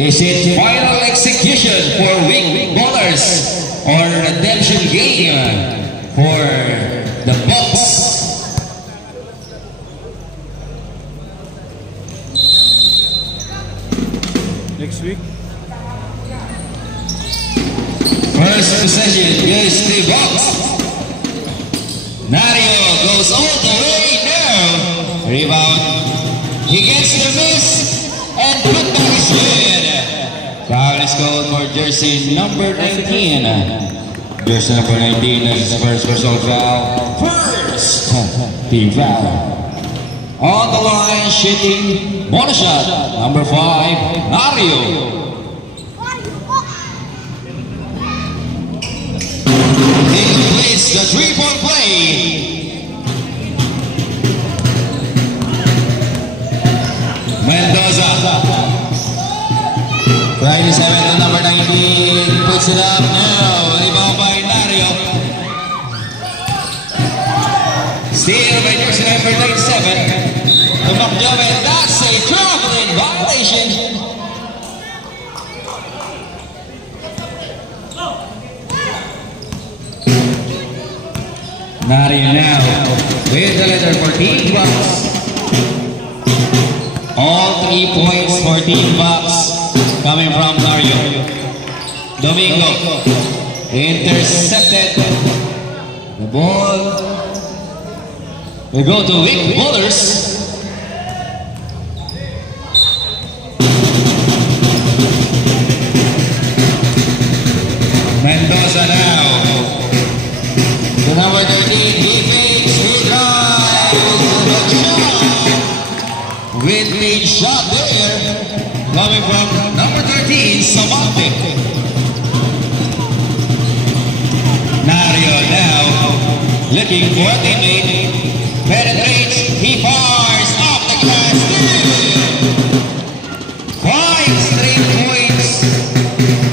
Is it final execution for weak bowlers or redemption game for the Bucks? Next week. First possession goes to Bucks. Nario goes all the way now. Rebound. He gets the miss and put back his head. Foul is called for jersey number 19. Jersey number 19 is first personal foul. First team foul. On the line, shooting bonus shot, number 5, Nario. He completes the 3-point play. Mendoza. Right 7 to number 19, puts it up now. Rebound by Nario. Steal by jersey number 97. And that's a traveling violation. Nario now with the letter for Team Bucks. All 3 points for Team Bucks coming from Nario. Domingo intercepted. The ball will go to weak bowlers. Mendoza now. The number 13, he fakes, he drives, with the shot there, coming from number 13, Samante. Nario now, looking for a teammate, penetrates, he fires off the glass. 5 straight points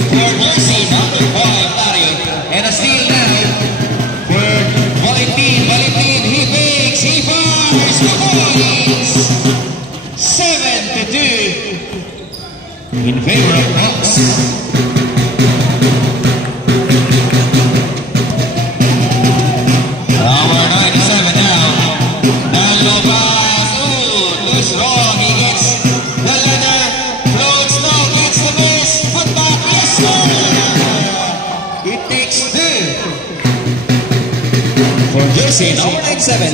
for jersey number 5, Nario, and a steal now. Valentin, he fakes, he fires, 2 points. 7-2 in favor of Bucks. Number 97 now. Nalo pass. Ooh, goes wrong. He gets the letter. Floats now, gets the miss. Put back, yes sir. It takes 2. For jersey number 97,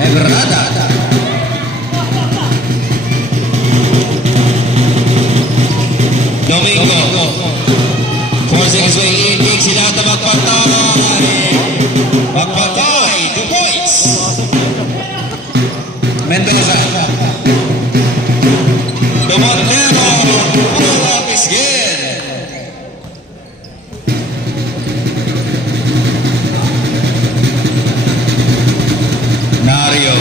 Ebrada. Domingo forcing his way in, takes it out to Bakpatay. 2 points. Mendoza. The Montero pull-up is good. Nario.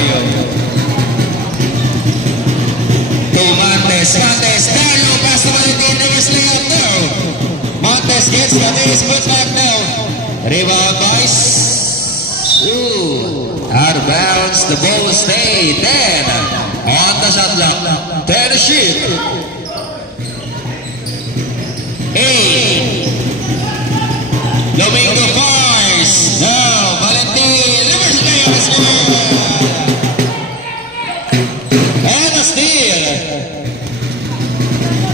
Montes, Nario pass to Valentin, never slay up now. Montes gets the miss, puts back now. Rebound by out of bounds, the ball will stay. 10 on the shot clock. 10 to shoot. 8. Domingo fires. Now Valentin, reverse layup is good. And a steal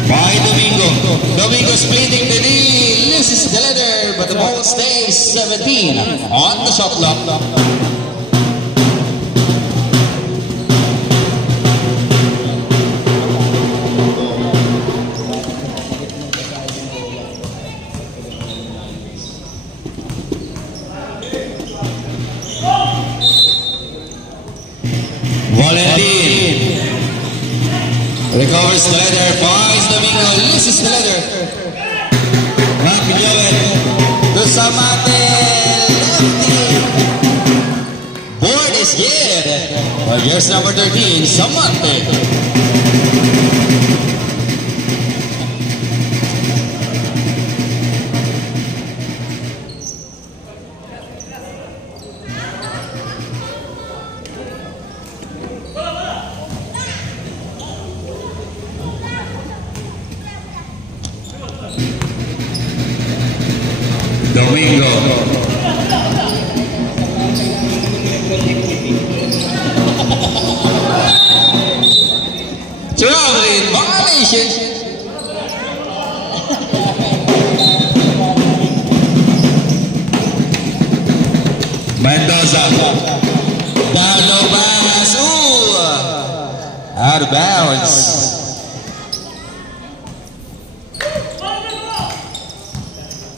by Domingo. Domingo splitting the lead, loses the letter, but the ball stays 17 on the shot clock. Valentin recovers the letter, finds Domingo, loses the letter. Joel to Samante, lefty. Board is good. Well, here's number 13, Samante. Domingo. Traveling violation. Mendoza. Down low pass. Ooh. Out of bounds.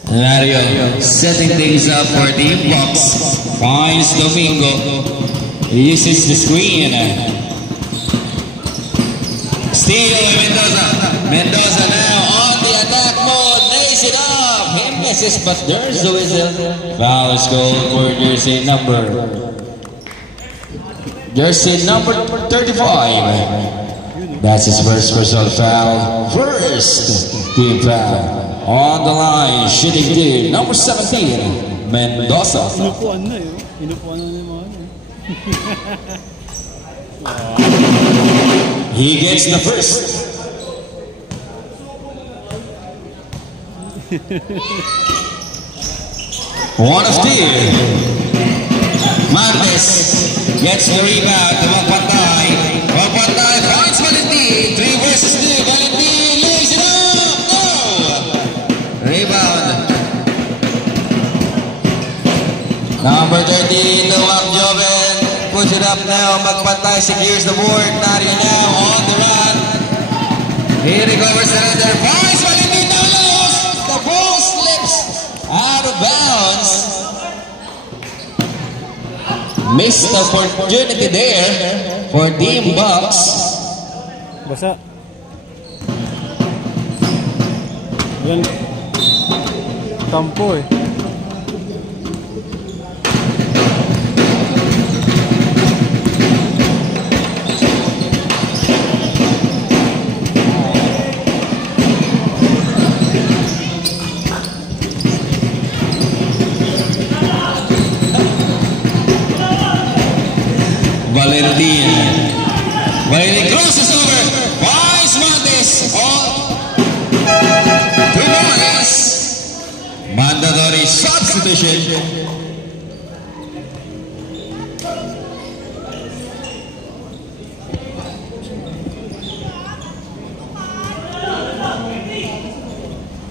Lario setting things up for the box. Finds Domingo. He uses the screen. Steal Mendoza. Mendoza now on the attack mode. Lays it up. He misses, but there's the whistle. Foul is called for jersey number 35. That's his first personal foul. First team foul. On the line, shooting team number 17, Mendoza. Inupuan na yun. Inupuan na yung mga He gets the first. One of two. Martes gets the rebound to Magpantay. Magpantay finds Valentin. 3 versus 2. Valentin lays it up. No! Rebound. Number 13, Luwak Joven. Push it up now. Magpantay secures the board. Nario now on the run. He recovers another. Finds Valentin. The ball slips out of bounds. Missed opportunity there for Team Bucks. Basa. Yan. Tampo eh. Valentin crosses over. Finds Montes. Two points. Mandatory substitution.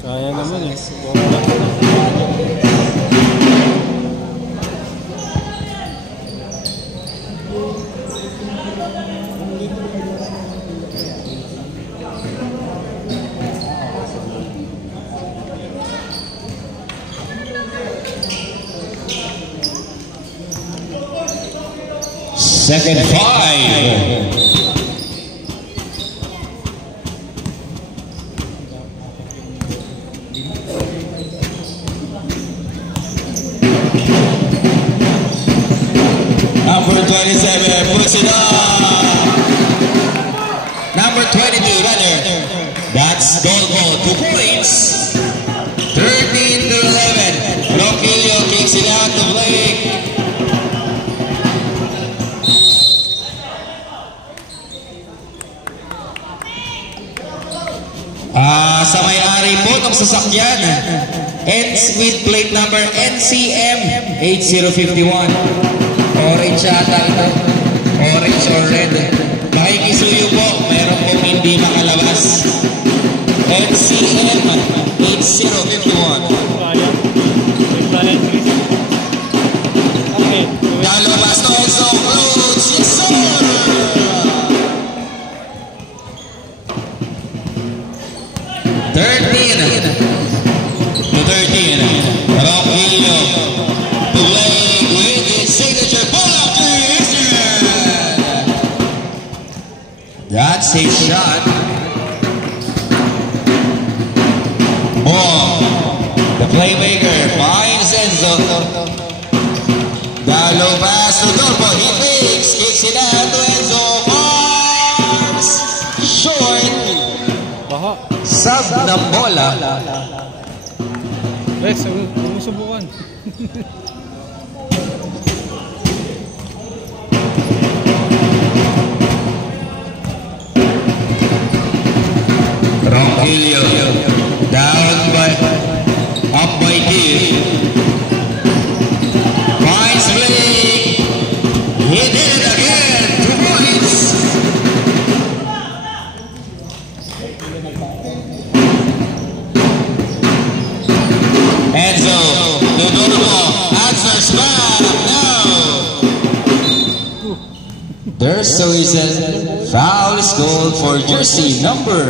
Kaya naman eh. Second 5. Number 27 puts it up. Number 22 rather. That's goal ball. 2 points. 13-11. Roquillo kicks it out to Blake. Sa may-ari po ng sasakyan, ends with plate number NCM 8051. Orange ata ito. Orange or red. Makikisuyo po, meron pong hindi makalabas. NCM 8051. Dalabas to Enzo Cruz. Yes, sir! To 13. Roquillo to Blake with his signature ball after that's his shot. Boom. The playmaker finds Enzo. Dalo pass to Dorpo. He fakes. Kicks it out to Enzo. Arms short. Sub ng bola. Rex, sumusubukan. Roquillo down by up by 2. There's the reason. Foul is called for jersey number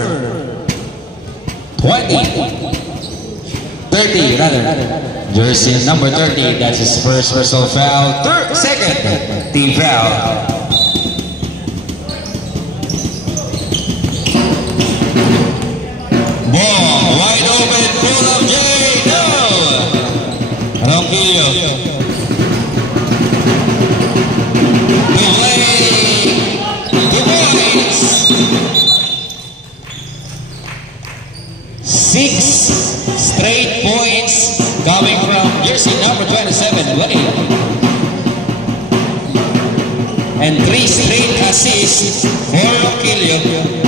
30 rather. Jersey number 30, that's his first personal foul. Second team foul. Ball, wide open, pull up J, no! Ronquillo. Six straight points coming from jersey number 27, Wade. And 3 straight assists for Ronquillo.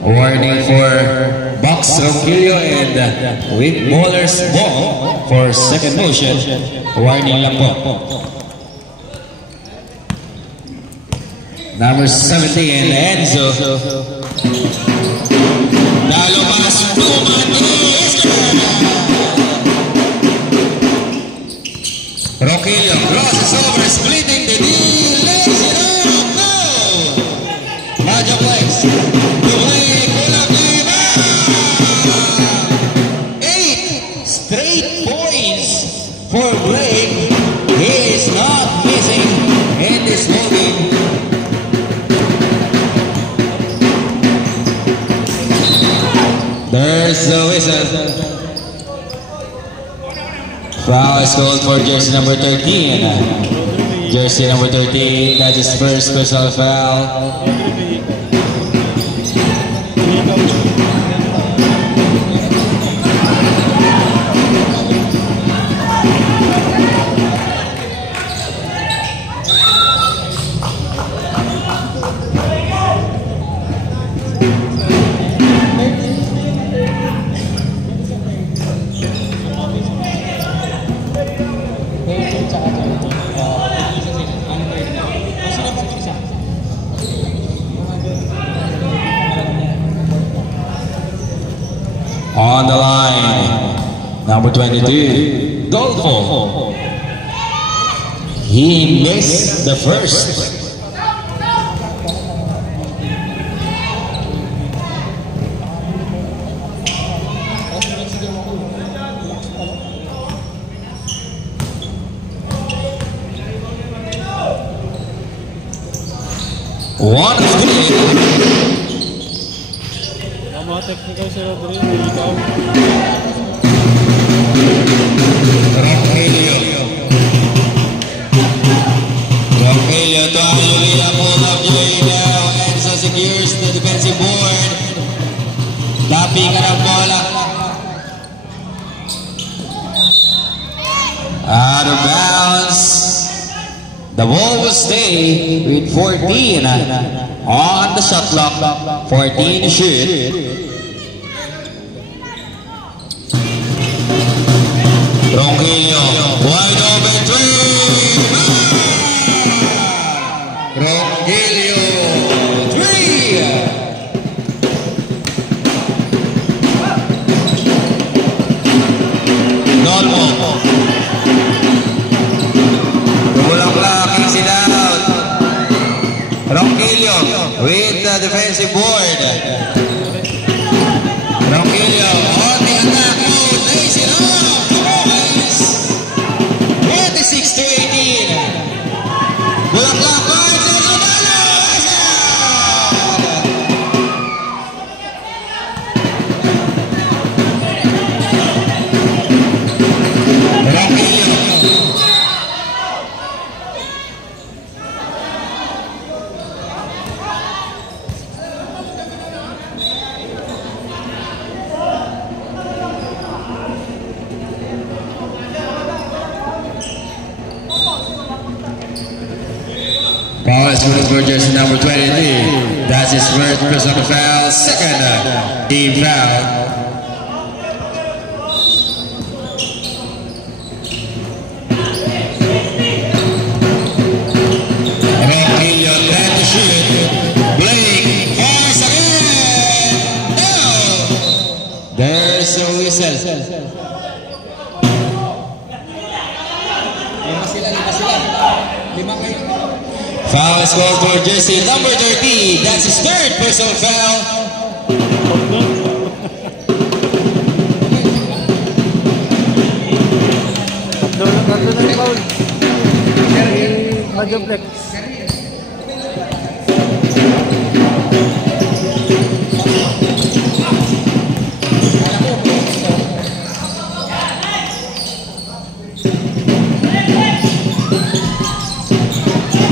Warning for Box Ronquillo and with bowler's ball for second motion. Warning lang po. Number 17, Enzo. Nalabas Ronquillo crosses over, splitting the deal. Lays it up. No! Maja Flex. For Blake, he is not missing in this movie. There's the whistle. Foul is called for jersey number 13. Jersey number 13, that's his first personal foul. On the line, number 22, Dolfo. He missed the first. One of three. Technical sa Rodrigo, ikaw. Ronquillo to Ayulina, pull up J now. Enzo secures the defensive board. Tapi ka ng bola. Out of bounds. The ball will stay with 14 on the shot clock. 14 to shoot. Ronquillo, wide open three. Ronquillo, three. Dolmo. Bulaklak, easy down. Ronquillo with the defensive board. Ronquillo on the attack mode, lays it off. 26 to 18. Bulaklak finds it. Foul is called for jersey number 23. That's his first personal foul. Second team foul. Foul is called for jersey number 30. That's his third personal foul. Tatlo na yung foul. Mag-flex.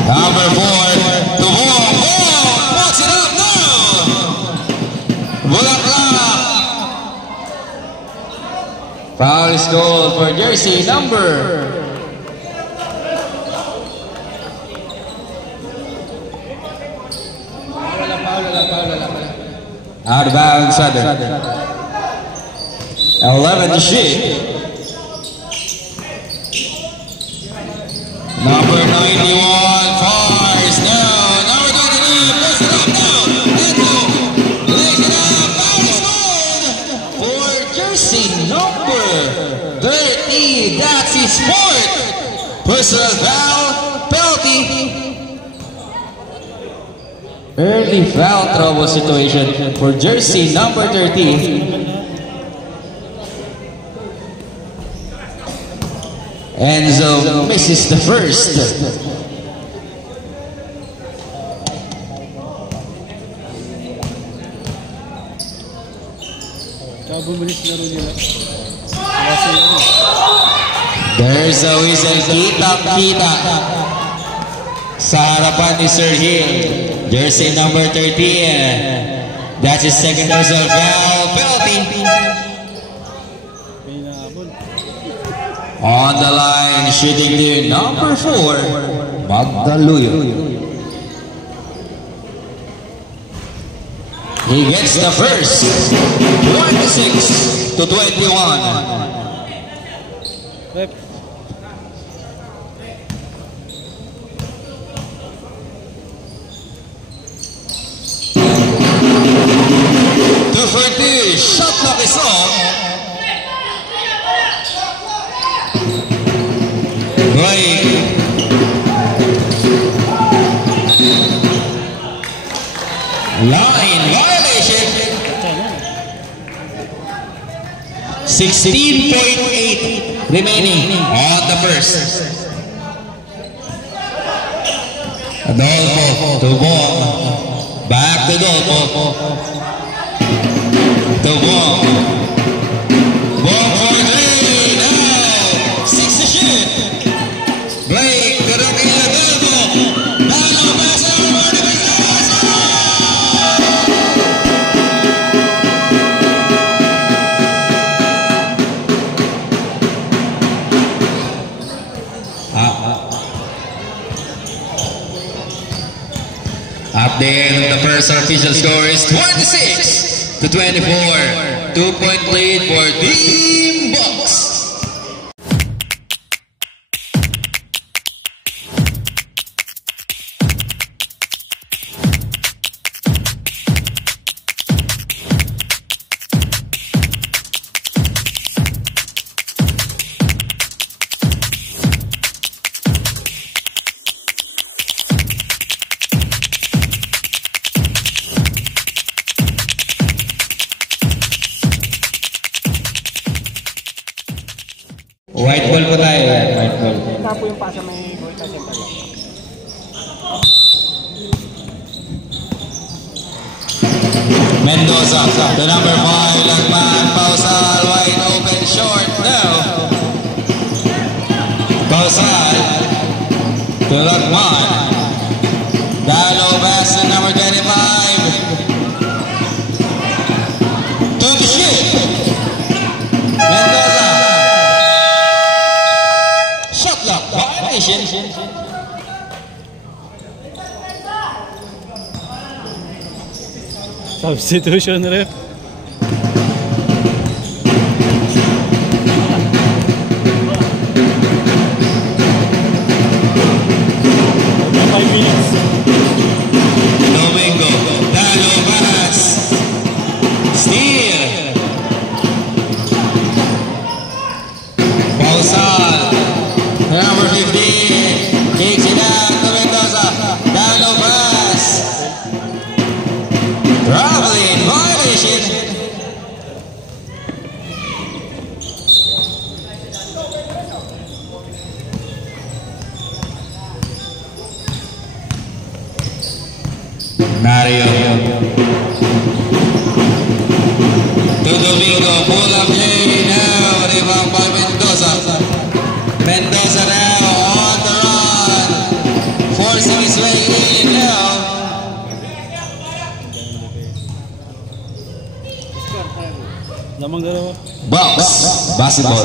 Number 4, to Wong. Puts it up now. Bulaklak. Foul is called for jersey number. Out of bounds, Southern. 11 to shoot. Number 91 fires now. Number 29 puts it up now. Neto lays it up. Foul is called for jersey number 30. That's his fourth personal foul. Penalty. Early foul trouble situation for jersey number 30. Enzo misses the first. Bumilis na rin nila. There's a whistle. Kita sa harapan ni Sir Hill. Jersey number 13. That's his second personal foul. Penalty. On the line, shooting to number 4, Magdaluyo. He gets the first, 26 to 21. Rep. Shot clock is on. Break. Line violation. 16.8 remaining on the first. Adolfo to Wong. Back to Adolfo. To Wong. Wong for three. Now 6 to shoot. Blake to the Adolfo. Now pass over to the At the end of the first, our official score is 26 to 24. 2-point lead for Team Bucks. White ball po tayo. White ball. Tapo yung pasa may goal kasi pala. Mendoza, the number 5, Lagman, Pausal, wide open, short, no. Pausal, to Lagman. Dalo pass to number 25. To the shoot. Mendoza. Shot clock violation. Substitution ref. Domingo, Dalo pass. Steal. Pausal, number 15, takes it out. Nario. To Domingo, pull up J now, rebound by Mendoza. Mendoza now on the run, forcing his way in now. Lamang dalawa. Box, basketball.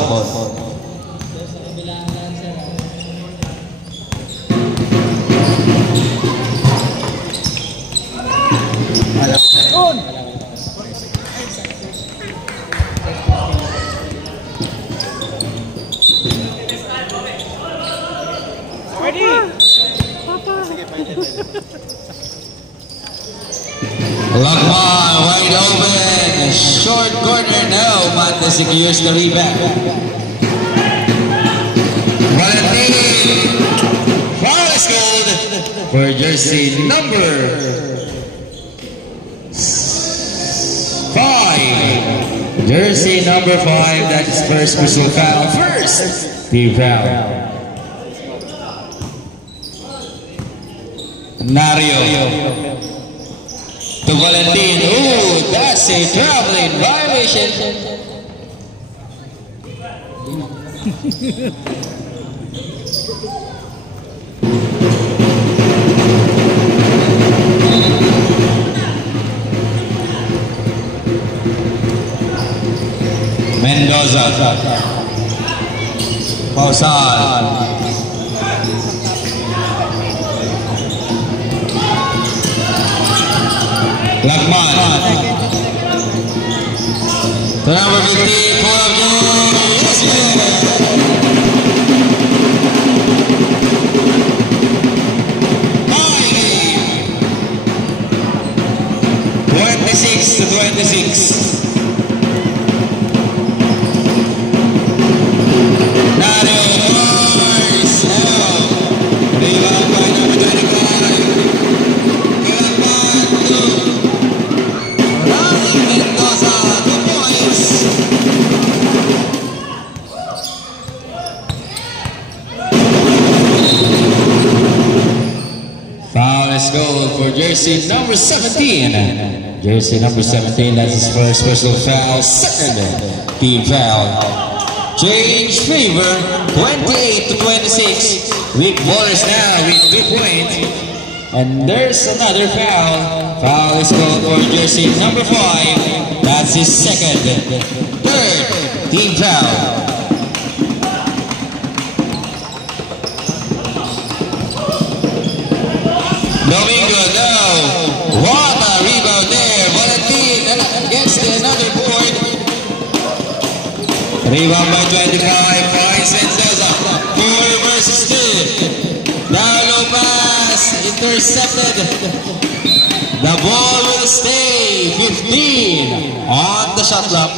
Lagman wide open, short corner now. Montes secures the rebound. Valentin, foul is called for jersey number 5. Jersey number 5. That is first personal foul. First team foul. Nario. To Valentin. Ooh, that's a traveling violation. Mendoza. Pausal. Lagman. To number 15, pull up yes, tie game. 26-26. Nario Mars now. Rebound by number 25. Lagman to Mendoza, 2 points. Foul is called for jersey number 17. Jersey number 17, that's his first personal foul. Second team foul. Change favor, 28-26. Weak ballers now with 2 points. And there's another foul. Foul is called for jersey number 5. That's his second. Third team foul. Domingo now. What a rebound there. Valentin gets another board. Rebound by 25. Finds Mendoza. 4 versus 2. Now low pass. Intercepted. The ball will stay 15 on the shot clock.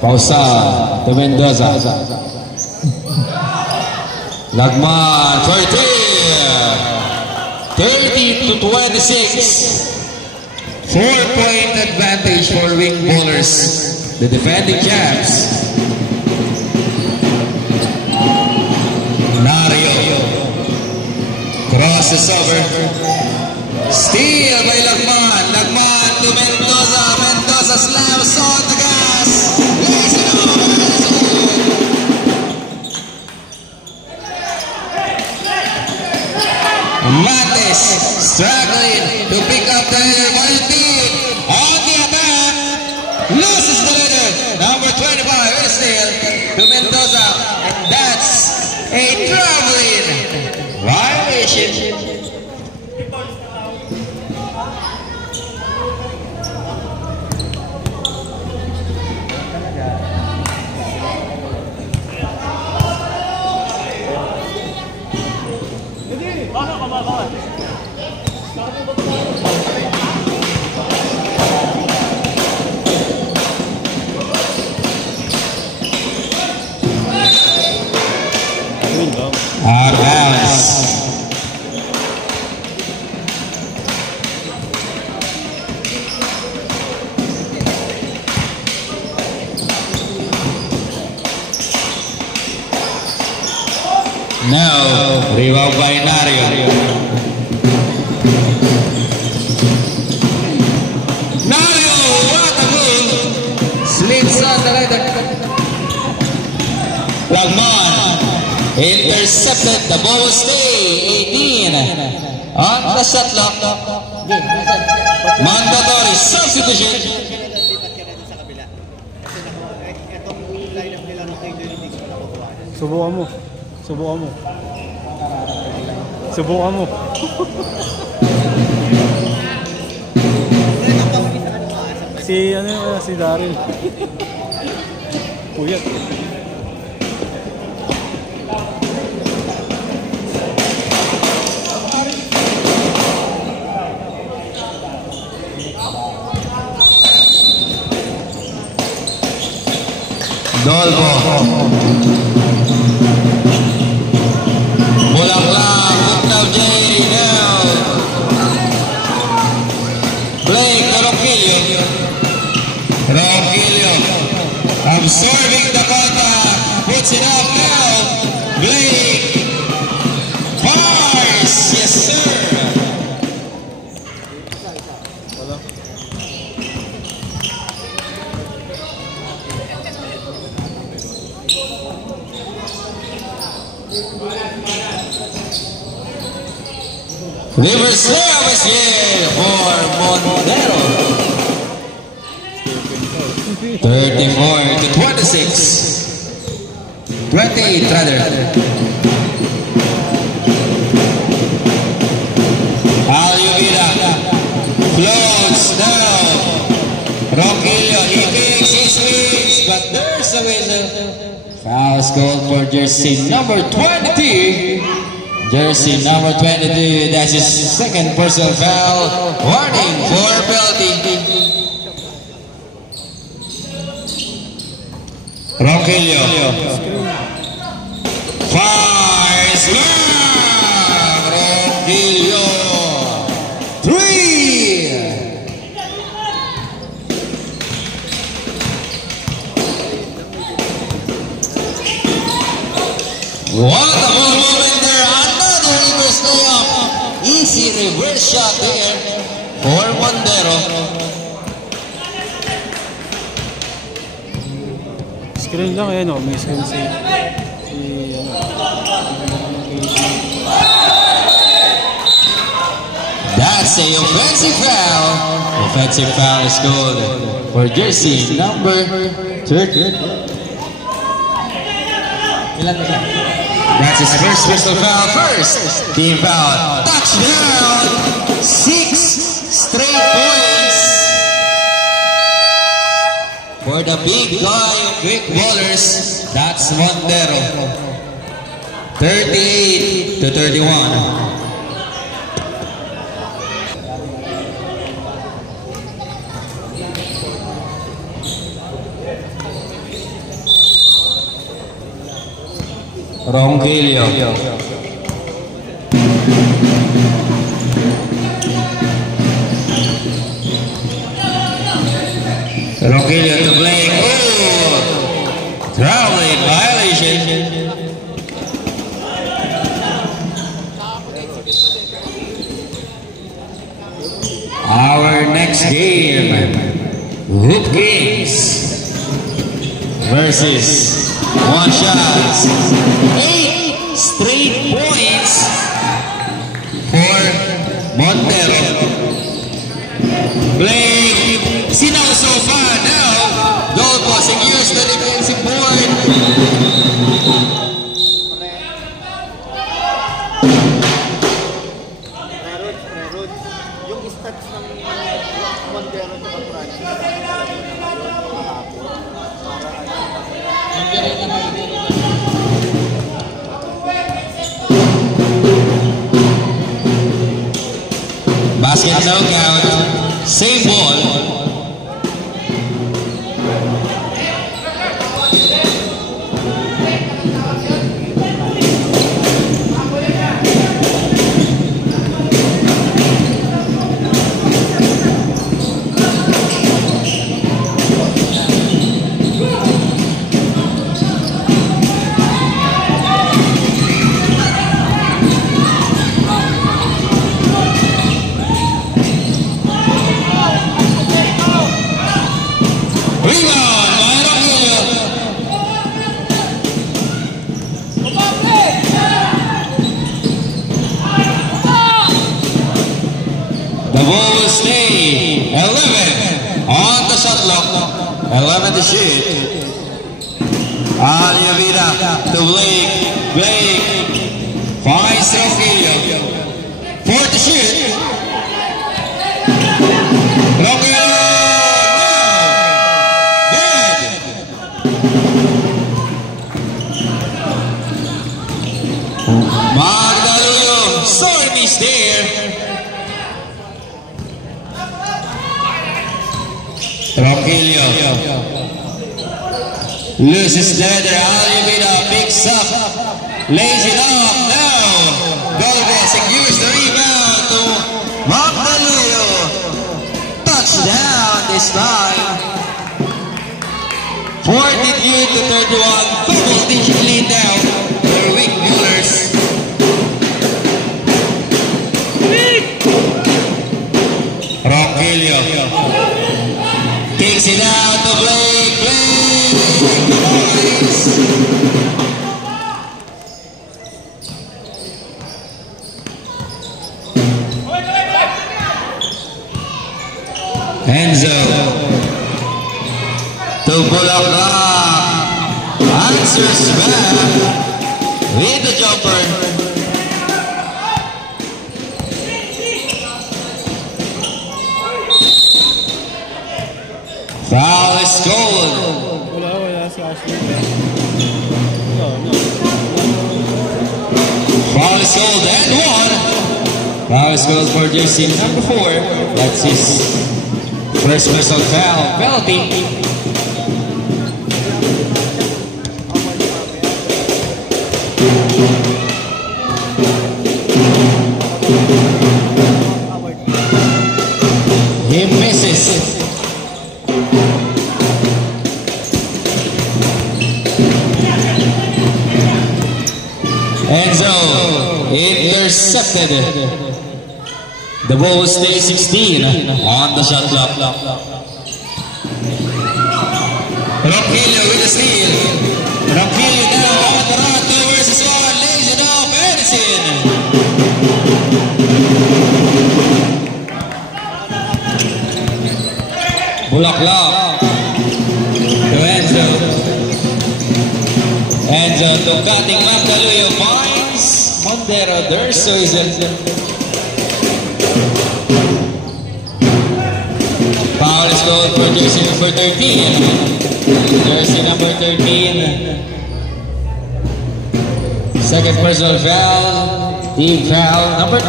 Pausa to Mendoza. Lagman for 30-26. 4-point advantage for wing bowlers, the defending champs. Nario crosses over. Steal by Lagman. Lagman to Mendoza. Mendoza slams on the gas. Lays it over. Mates struggling to pick up the Valentin on the attack. Loses the leader. Number 25 is still to Mendoza. And that's a traveling violation. Out of bounds. Now, rebound by Nario. Nario, what a move! Slits on the letter. Lagman intercepted. The ball will stay. 18 on the shot clock. Mandatory substitution. Subukan mo. Subukan mo. Subukan mo. Si Daryl. Puyat. Dolbo. Bulaklang, Buktaw J. Now. Blake Roquillo. Roquillo absorbing the contact. Puts it up now. Blake. Fires. Yes, sir. Reverse service here for Montero. 34 to 26. 28 rather. Aluvida floats now. Roquillo, he kicks, he swings, but there's a whistle. Foul called for jersey number 22. Jersey number 22, that's his second personal foul. Warning for penalty. Roquillo fires long. Roquillo 3. What a movement there. Another reverse layup. Easy reverse shot there for Montero. Screen lang eh, no? May screen si That's a offensive foul. Offensive foul is called for jersey number 30. That's his first pistol foul. First team foul. Touchdown. 6 straight points for the big guy of quick ballers. That's Montero. 38 to 31. Roquillo. Roquillo to Blake. Oh! Traveling violation. Our next game, Hoop Kings versus One Shots. 8 straight points for Montero. Blake Sinausofa now. Dolbo secures the defensive board. Yung stats ng Montero sa Francis basket no count. Same ball. ball will stay 11 on the shot clock. 11 to shoot. Aliavida to Blake. Blake finds Rogelio. 4 to shoot. Rogelio. Good. Magdaleno. Sorry, miss there. Rogelio loses the other. Aliavida picks up, lays it off. Now Galvez secures the rebound to Magdaleno. Touchdown this time. 42 to 31. Double-digit lead now for Wick Bullers. Rogelio takes it out to Blake. Nice. Enzo to Bulaga. Answers back with the jumper. Foul is called. Wala si Ashley. Foul is called and one. Foul is called for jersey number 4. That's his first personal foul. Penalty. He misses. Enzo intercepted. The ball will stay 16 on the shot clock. Rogelio with the steal. Rogelio now on the run, 2 versus 1, lays it off, and it's in. Bulaklak to Enzo. Enzo to cutting Magdaleno finds Montero. There's Soizel. Foul is called for jersey number 13. Jersey number 13. Second personal foul. Team foul number 2.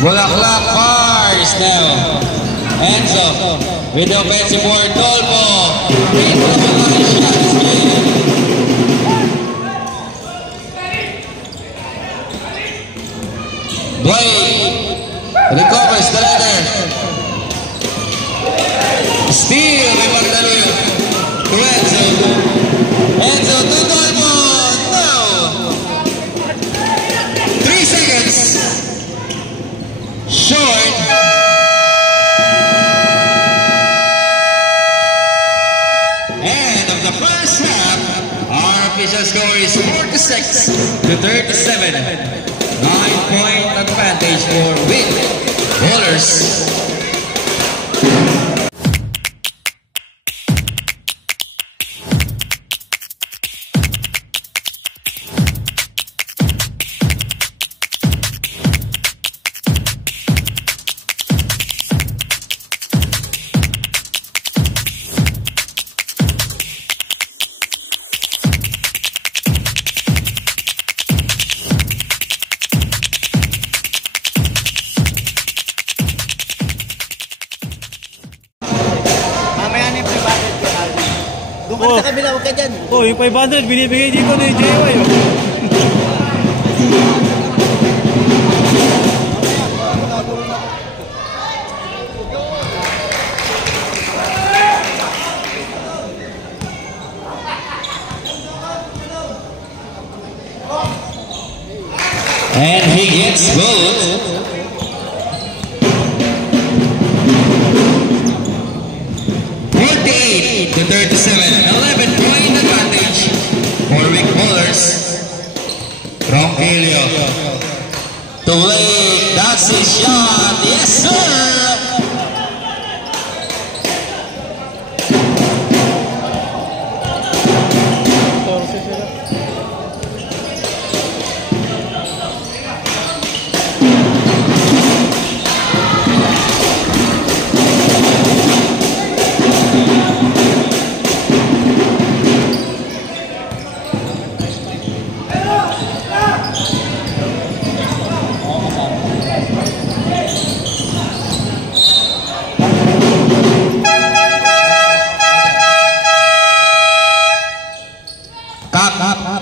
Bulaklak fires now. Enzo with the offensive board. Dolpo. Blake recovers the leather. Steal by Magdaleno to Enzo. Enzo to Dolpo. No. 3 seconds. Short. End of the first half. Our official score is 46 to 37. 9-point advantage for Wick Bullers. Doon ka sa kabila, huwag ka dyan. Oh, yung 500 binibigay dito ni JY. And he gets both. To 37, 11-point advantage for Wick Bullers. Rogelio To Blake, that's his shot. Yes, sir.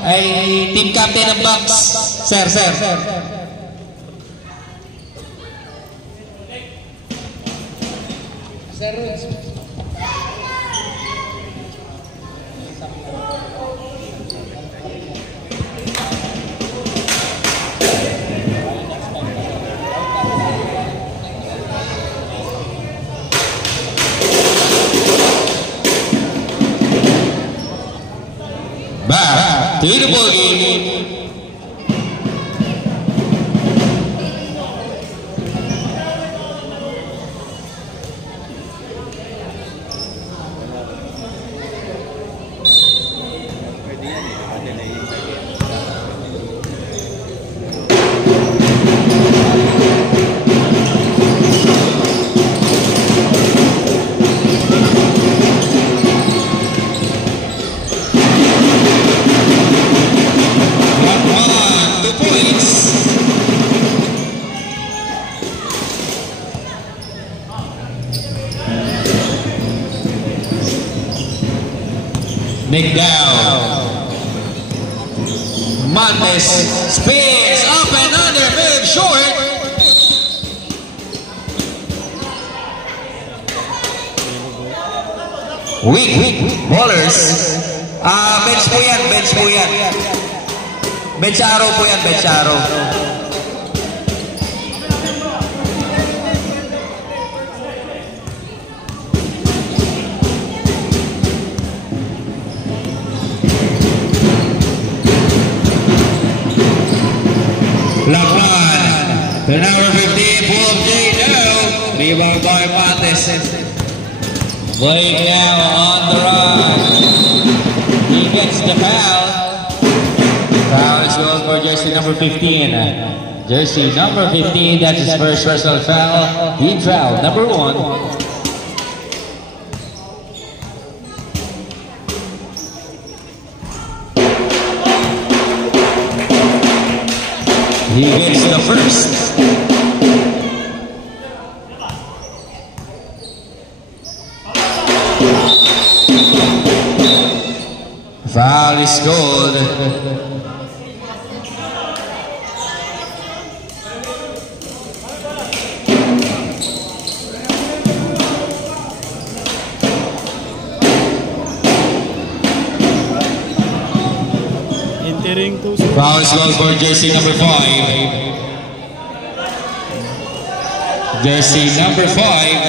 Ay team captain ng Bucks. Sir. Back to the ball game. Nick down. Montes spins up and under, move short. Weak ballers. Bench po yan. Bench arrow po yan, bench arrow. Lakman, the number 15, pull up J now. Rebound by Montes. Blake now on the run. He gets the foul. Foul is goal for jersey number 15. Jersey number 15, that's his first personal foul. Team foul number 1. He gets the first. Foul is called. Entering to Foul is called for jersey number 5. Jersey number 5,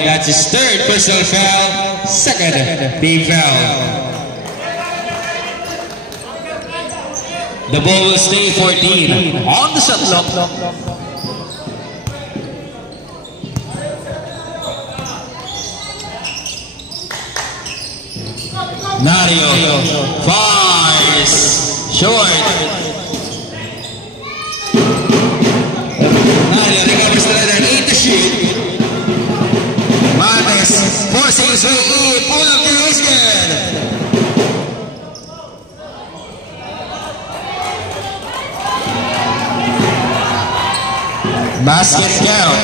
that's his third personal foul, second team foul. The ball will stay 14 on the shot clock. Nario fires short. Nario recovers the letter, 8 to shoot. Montes forcing his way in, pull up the is good. Basket count.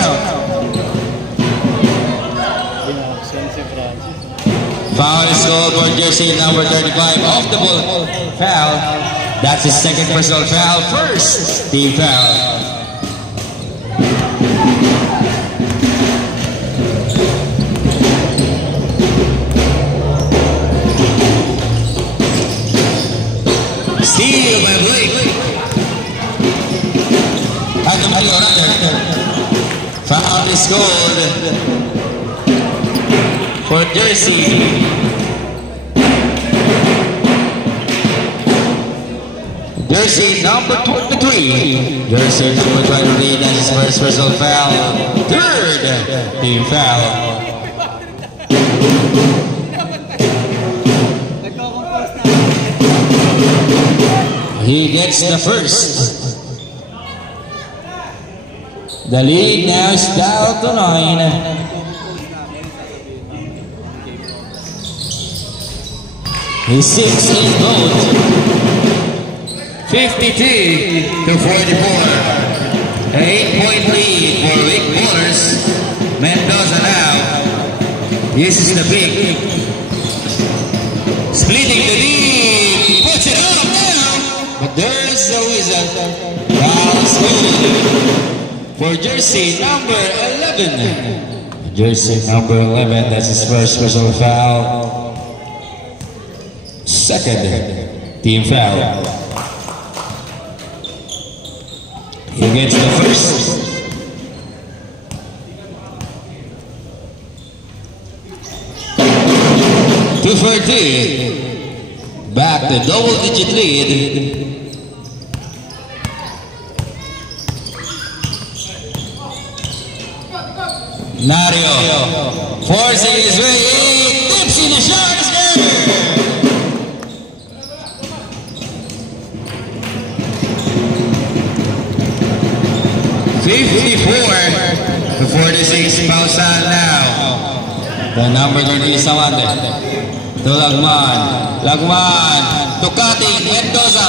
Foul is called for jersey number 35 off the ball. Foul. That's his second personal foul. First team foul. Steal by Blake. Foul is called for jersey Jersey number 23. Jersey number 23, that's his first personal foul. Third team foul. He gets the first. The lead now is down to 9. He's 6 in both. 52 to 44. An 8-point lead for Wake Forest. Mendoza now uses the pick. Splitting the lead. Puts it up now. But there's a whistle. Foul school for jersey number 11. Jersey number 11, that's his first personal foul. Second team foul. He gets the first. Two for two. Back to double-digit lead. Nario forcing his way in. Tips in the shot. Is good. To 46, Pausan now. The number 30 is Samante. To Lagman. Lagman. To cutting. Mendoza.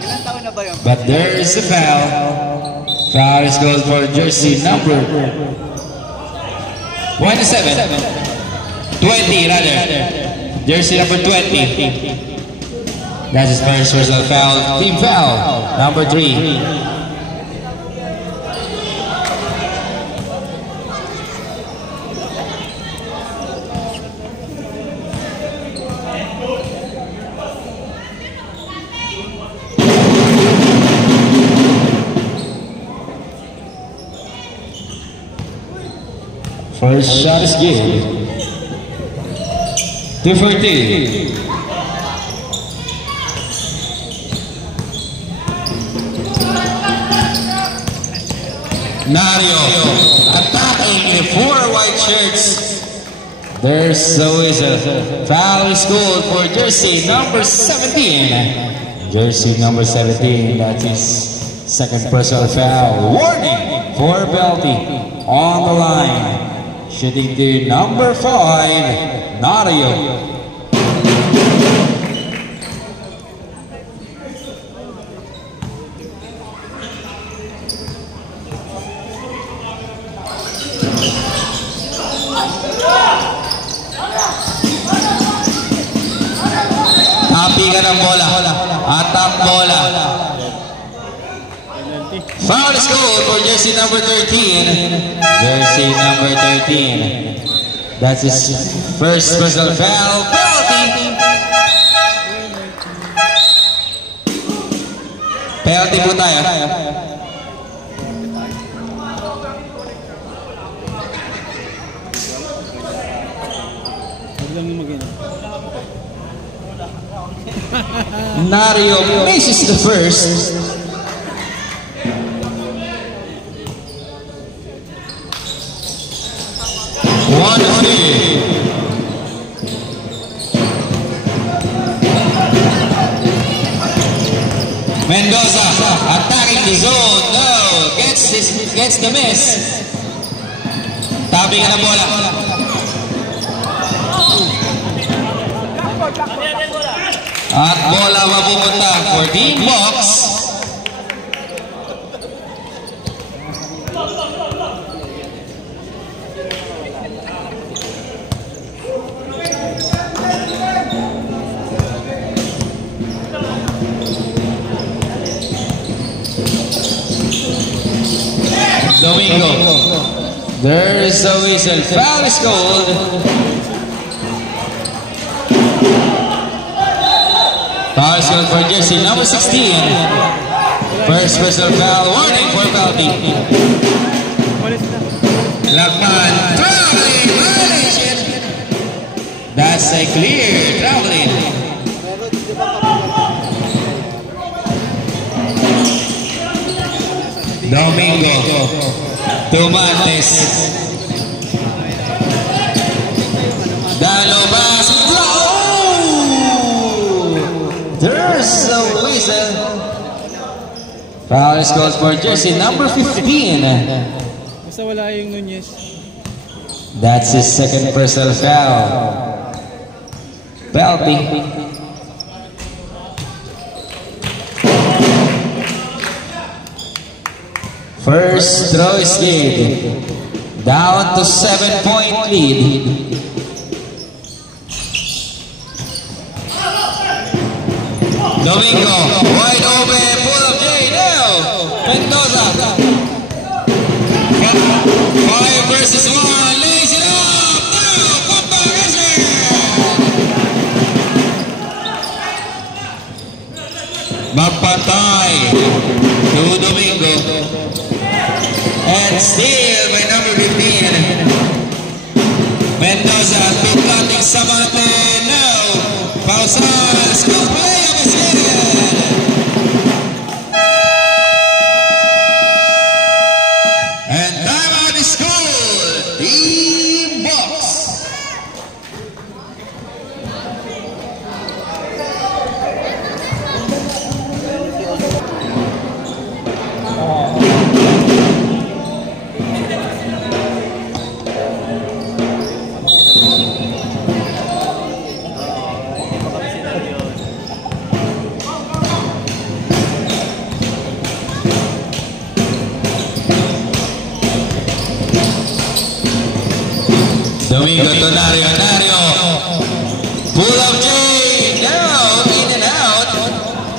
Ilan taon na ba yun? But there is a foul. Foul is called for jersey number 27. 20 rather. Jersey number 20. That's his first personal foul. Team foul. Number 3. First shot is good. 2 for 2. Nario attacking the 4 white shirts. There's always a foul is called for jersey number 17. Jersey number 17, that's his second personal foul. Warning for penalty on the line. Shooting to number 5, Nario. Happy ka ng bola. Atak bola. Foul is called for jersey number 13. Jersey number 13. That's his first personal foul. Penalty. Penalty po tayo. Nario misses the first. Mendoza attacking the zone. No, gets the miss. Tabi ka na bola. At bola mapupunta for team box. Domingo. There is a whistle. Foul is called. Foul is called for jersey number 16. First personal foul. Warning for penalty. Lagman traveling violation. That's a clear traveling. Pero di ba Domingo Tomates. Dalobas. Oh! There's a whistle. Foul is called for jersey number 15. Basta wala yung Nunez. That's his second personal foul. Pelty. First throw is good. Down to 7-point lead. Domingo, wide open, pull up J now. Mendoza. 5 versus 1, lays it up. Now, Papa Wrestler. Magpatay to Domingo. And still by number 15. Mendoza, two cutting Samante. Now, Pausal, scoop play of his head. And time out is called. Team Box. Domingo to Nario. Pull up J. Down, in and out.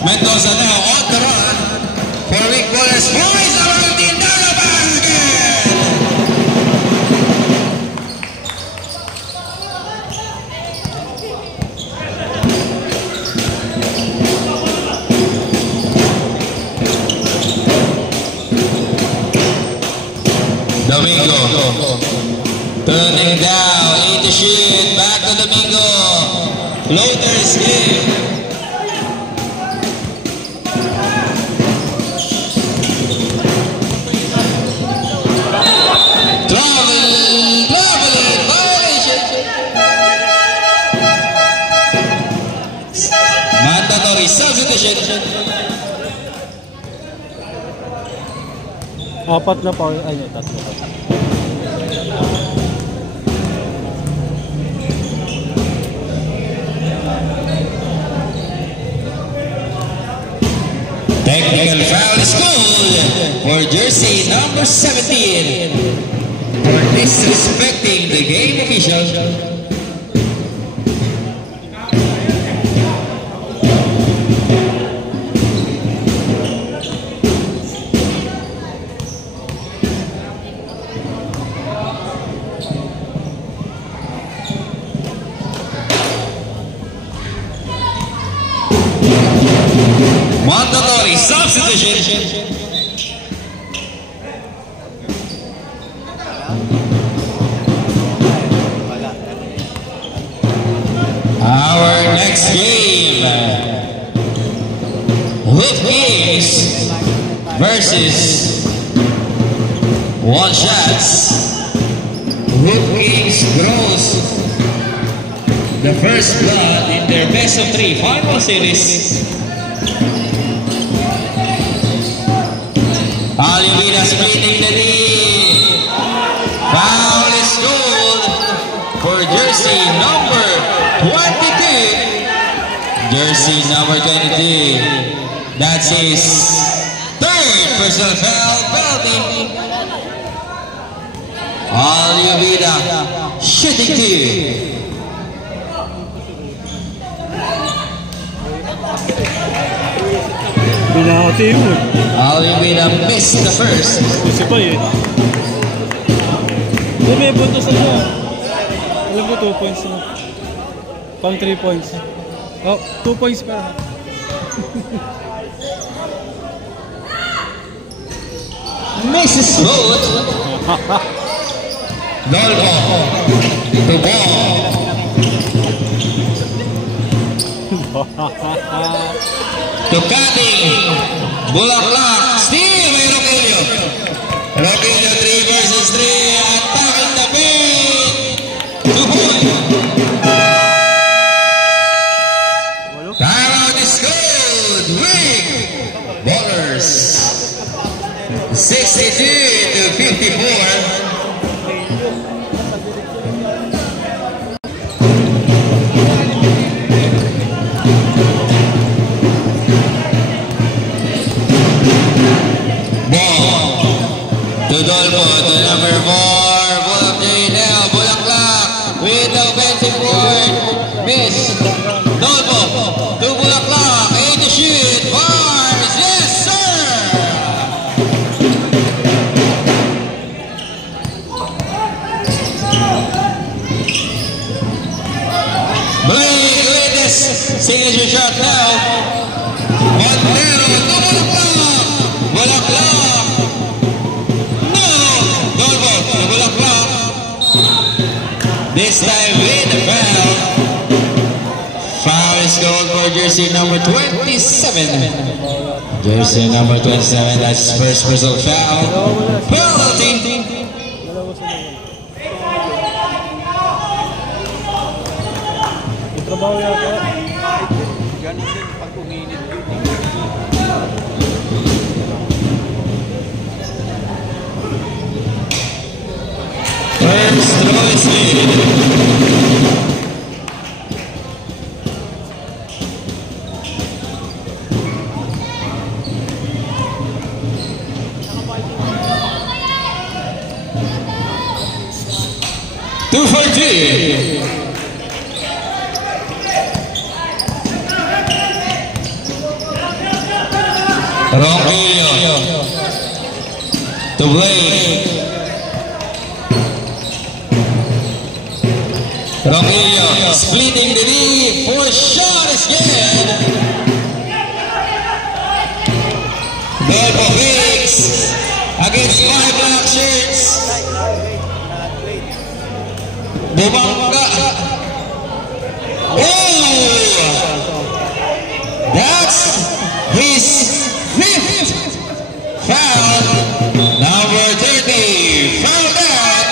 Mendoza now on the run. For Rick Wallace. Boys around the dollar basket. Domingo. Turning down, lead the shoot, back to Domingo. Floater is good. Traveling, violation. Mandatory substitution. Apat na foul. Ay, tatlo. Technical foul is called for jersey number 17 for disrespecting the game official. Mandatory substitution. Our next game, Hoop Kings versus One Shots. Hoop Kings grows the first blood in their best of 3 final series. Alivida splitting the lead. Foul is called for jersey number 22. Jersey number 22. That's his third personal foul penalty. Alivida shooting 2. Binakati mo. Alivida missed the first. Kasi pa yun. Hindi, may puntos na siya. Alam ko 2 points na. Pang 3 points. Oh, 2 points para. Misses both. Dolgo to ball. To cutting. Bulaklak. Still may Rogelio. 62-54. Tudolpo to number 4, Bulak J now, Bulaklak with the offensive board, miss. Tudolpo to Bulaklak, 8 to shoot, bars, yes sir! Blake with this signature shot now. Montero to Bulaklak, Bulaklak. This time with the foul. Foul is called for jersey number 27. Jersey number 27, that's first personal foul. Penalty. Dalawa sa mga. May trabaho yata. Ganun din pag uminit yun. First throw is lead. Two for three. Ronquillo to Blake. Ronquillo splitting the knee for shot is good. Dolpo Hicks against 5 black shirts. Bumangga. Oh! That's his 5th foul. Number 30. Foul that.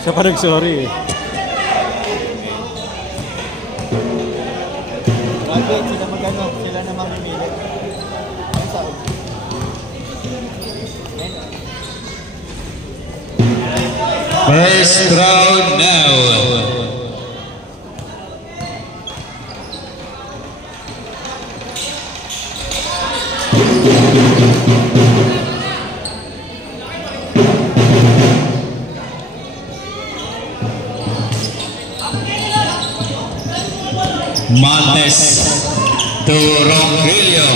Siya pa nag-sorry eh. Bakit sila magano? Sila na mamimili. Ang sabi. First round now. Montes to Ronquillo,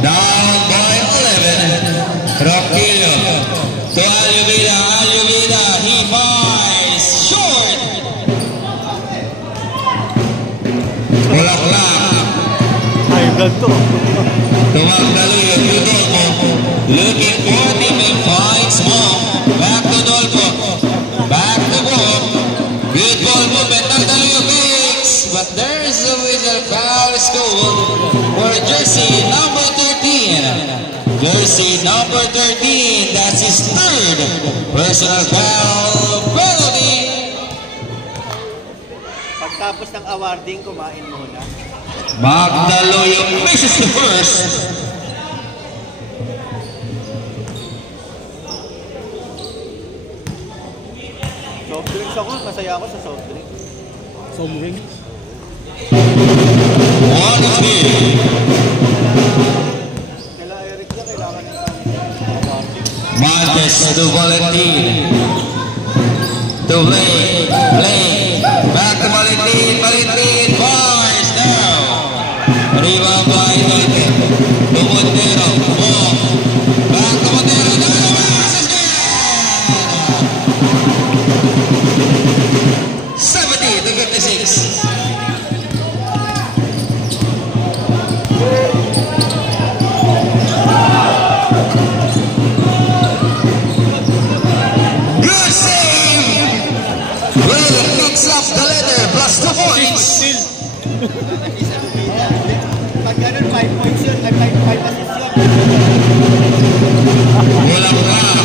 down by 11. Ronquillo to Aluvida, Aluvida, he fires short. Bulaklak Ay, vlog to. to Magdaleno, to Dolpo, looking for him and finds Mom. Back to Dolpo, back to Bob. Good ball movement, Magdaleno picks, but there is a whistle. Foul is called for jersey number 13. Jersey number 13, that's his 3rd personal foul penalty. Pagtapos ng awarding, kumain muna. Magdaleno misses the first. Soft drinks ako, masaya ako sa soft drinks. Somring. 1-2. Kala Eric na kailangan ng awarding. Montes to Valentin. To Blake. Blake. Back to Valentin. Valentin fires now. Rebound by Valentin. To Montero. Oh. Back to Montero. Dalawas is good. 70-56. Good save! Well, picks up the letter plus 2 points. Pag ganun, 5 points yun. 5 assists yun. Bulaklak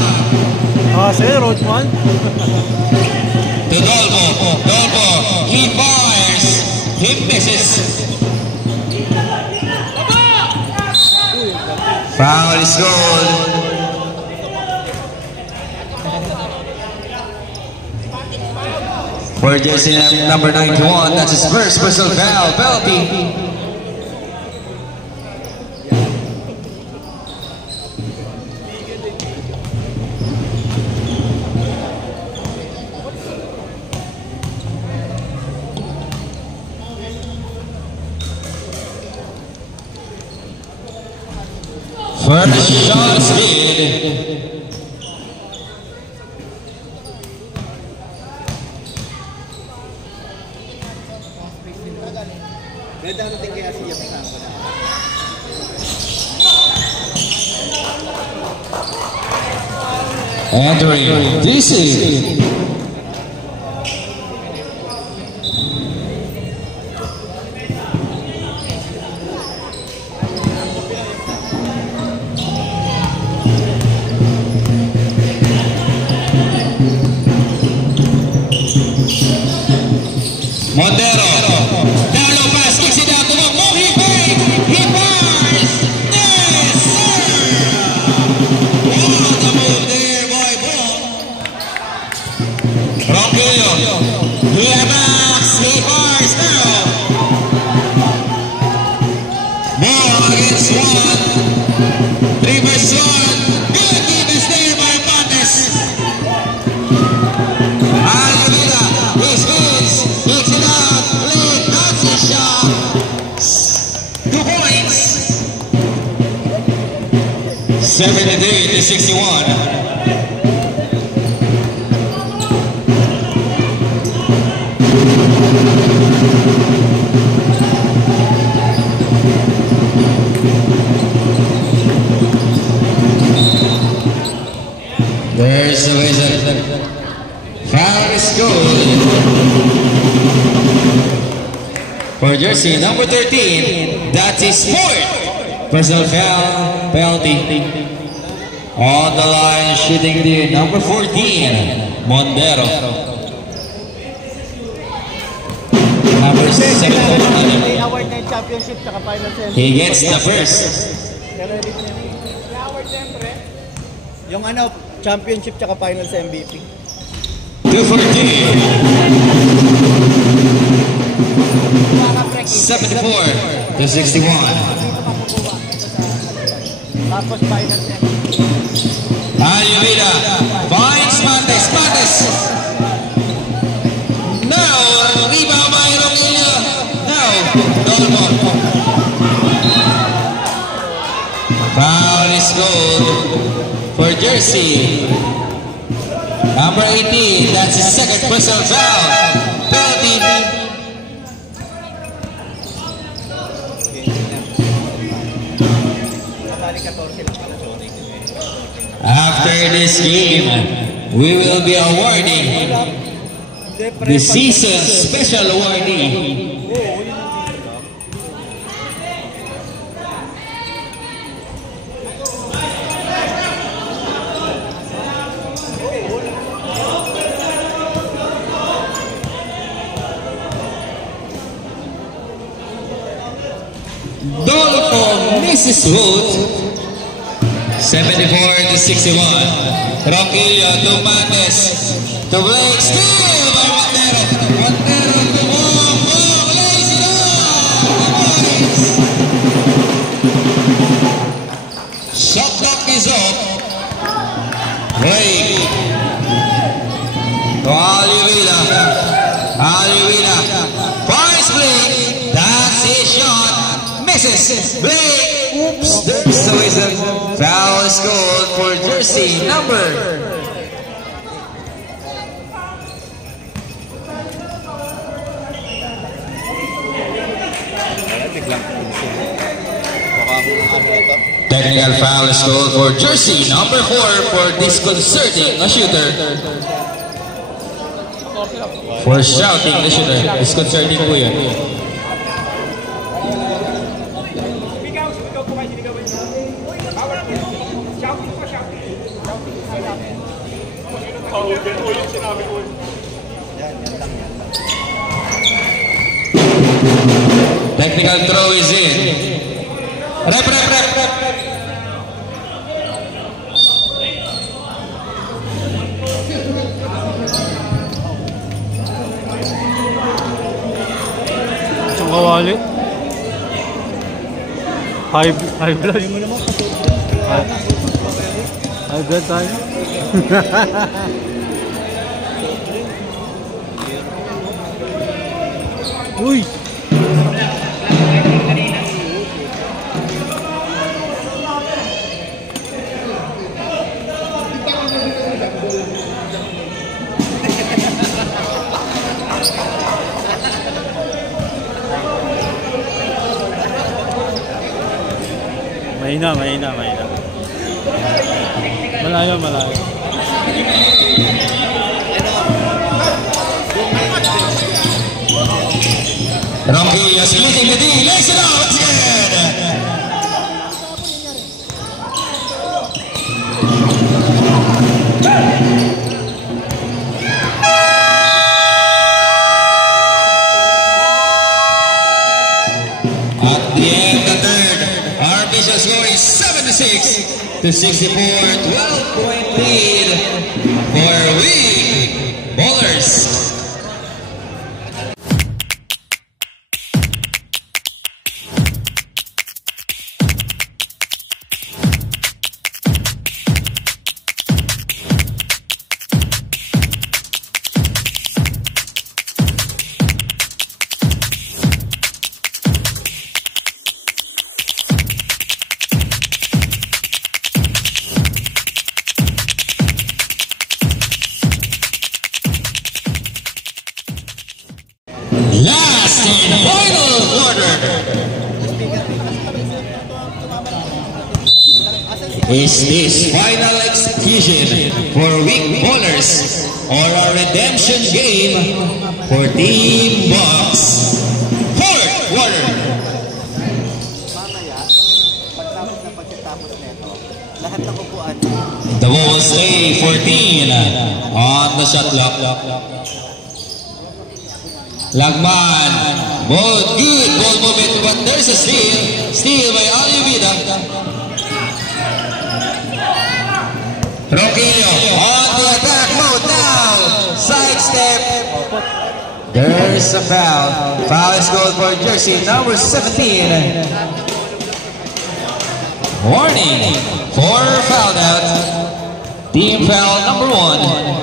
Ah, sa'yo, Rodman. to to Dolpo. Dolpo, he fires. He misses. Foul is called. For jersey number 91, that's his first personal foul, penalty. First shot is good. Dadating kaya siya kasama na. Entering DC. Montero, down low pass, kicks it out to Mo. He fakes, he fires. Yes, sir. What a move there, boy. Ronquillo, he attacks, he fires now. More against one. 3 versus 1. Good defense there by Pantes. Alvira, he spins. Takes it out, late, that's his shot. 2 points. 73 to 61. There's the wizard. Foul is good. For jersey number 13, that is fourth. Personal foul, penalty. On the line, shooting the number 14, Montero. Number 7, May award na yung championship tsaka final semi. he gets the first. Award siyempre. Yung ano, championship tsaka final sa MVP. 74 to 61. Tapos final semi. Alvira finds Pantes. Pantes. Now, rebound by Ronquillo. Now, Dolpo. Foul is good for jersey number 18. That's his second personal foul. Penalty. After this game, we will be awarding the season special awardee. Dolpo misses Wood. 74 to 61. Ronquillo to Pantes. To Blake. Steal by Montero. Montero to Mo. Lays it up. Shot clock is off. Blake. To Alvira. Alvira. Finds Blake. That's his shot. Misses. Blake. Oops, there's the wizard. Foul is called for jersey number. Technical foul is called for jersey number 4 for disconcerting a shooter. For shouting the shooter. Disconcerting po yun. Technical throw is in. Rep. Isang kawali. High blood. High blood tayo. Uy! Mahina. Malayo. Ronquillo splitting the D, lays it out again. At the end of the third, our official score is 76-64, 12-point lead for Weak Bowlers. Last and final quarter is this final execution for Weak Bowlers or a redemption game for Team Box. Fourth quarter. The ball will stay 14 on the shot clock. Lagman, ball good, ball movement, but there's a steal by Alivida. Ronquillo on the attack mode now, sidestep. There's a foul. Foul is called for jersey number 17. Warning for foul out. Team foul number 1.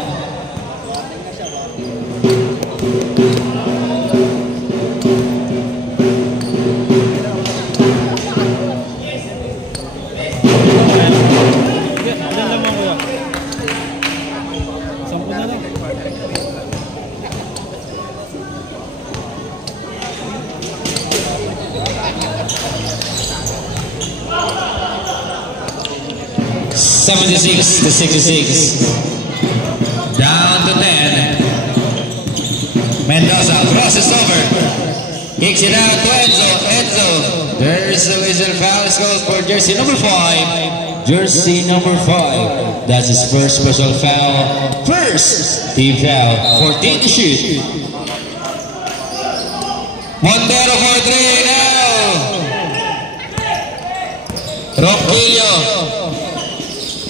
To 66. Down to 10. Mendoza crosses over. Kicks it out to Enzo. There's the whistle. Foul is called for jersey number 5. Jersey number 5. That's his first special foul. First team foul. 14 to shoot. Montero for 3 now. Ronquillo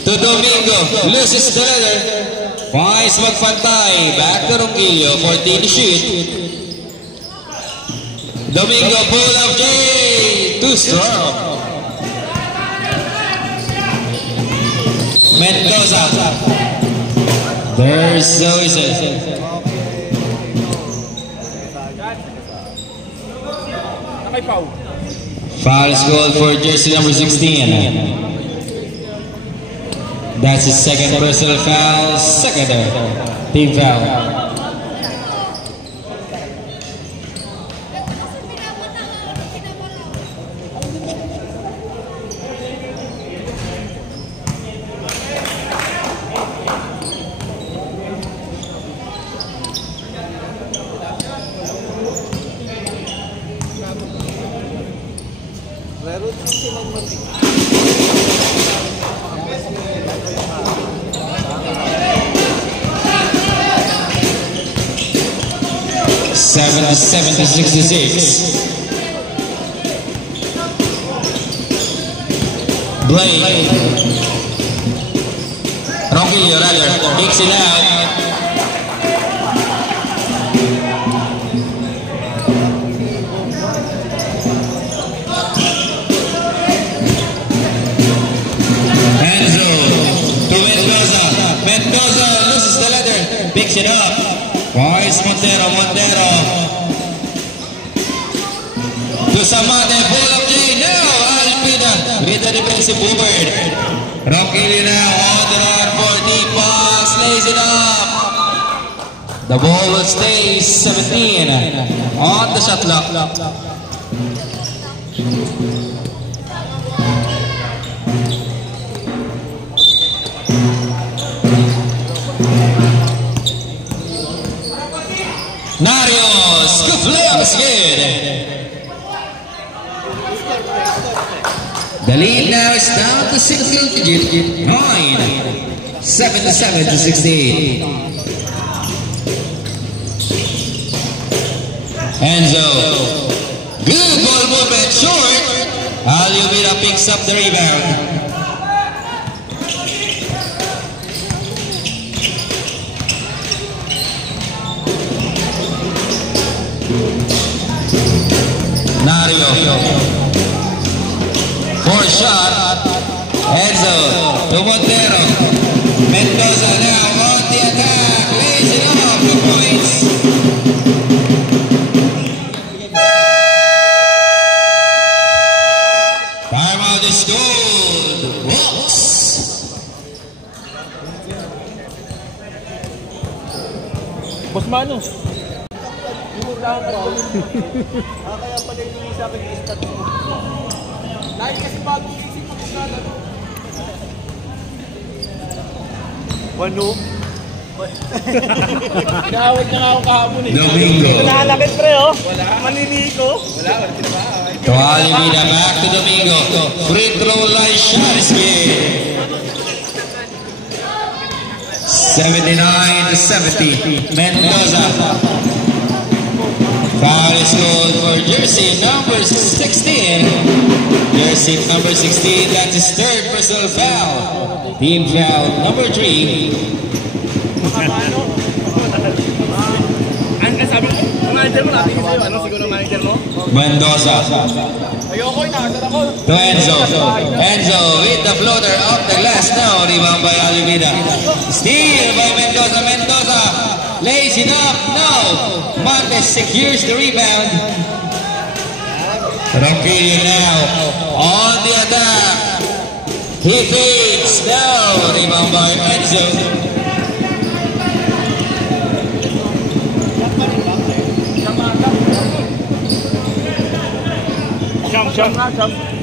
to Domingo, loses the leather, finds Magpantay, back to Ronquillo, 14 to shoot. Domingo, pull up J, too strong. Mendoza, there's the whistle. Foul is called for jersey number 16. That's his second personal foul, second team foul. 77 to 66. Blake. Rogelio rather kicks it out. Enzo to Mendoza. Mendoza loses the leather, picks it up. Boys Montero. To Samate, pull up J now. Alpina with the defensive forward. Rogelio now on the run for deep box, lays it up. The ball will stay 17 on the shot clock. Nario, scoop layup is good. The lead now is down to single digit, 9, 77 to 68. Enzo, good ball movement, short. Aluvira picks up the rebound. Nario, 4 shot. Enzo to Montero. Mendoza now on the attack, lays it off, 2 points. Timeout is good. Rocks. Boss Mano. Kaya pala yung sa akin yung stats mo. Dahil kasi bagong isip mo na lalo. Wano? Naawag na nga ako kahapon eh. Domingo. Nakalakit pre oh. Wala. Maniniko. Wala tinamaan. To Aluvira, back to Domingo. Free throw line shot is good. 79 to 70. Mendoza. Foul is called for jersey number 16. Jersey number 16, that's his 3rd personal foul. Team foul number 3. Ang sabi mo, manager mo natin sa'yo. Ano siguro manager mo? Mendoza. Ayoko, nakasal ako. To Enzo. Enzo with the floater off the glass now. Rebound by Aluvira. Steal by Mendoza. Mendoza lays it up. No. Montes secures the rebound. Rogelio now on the attack. He fades. No. Rebound by Enzo.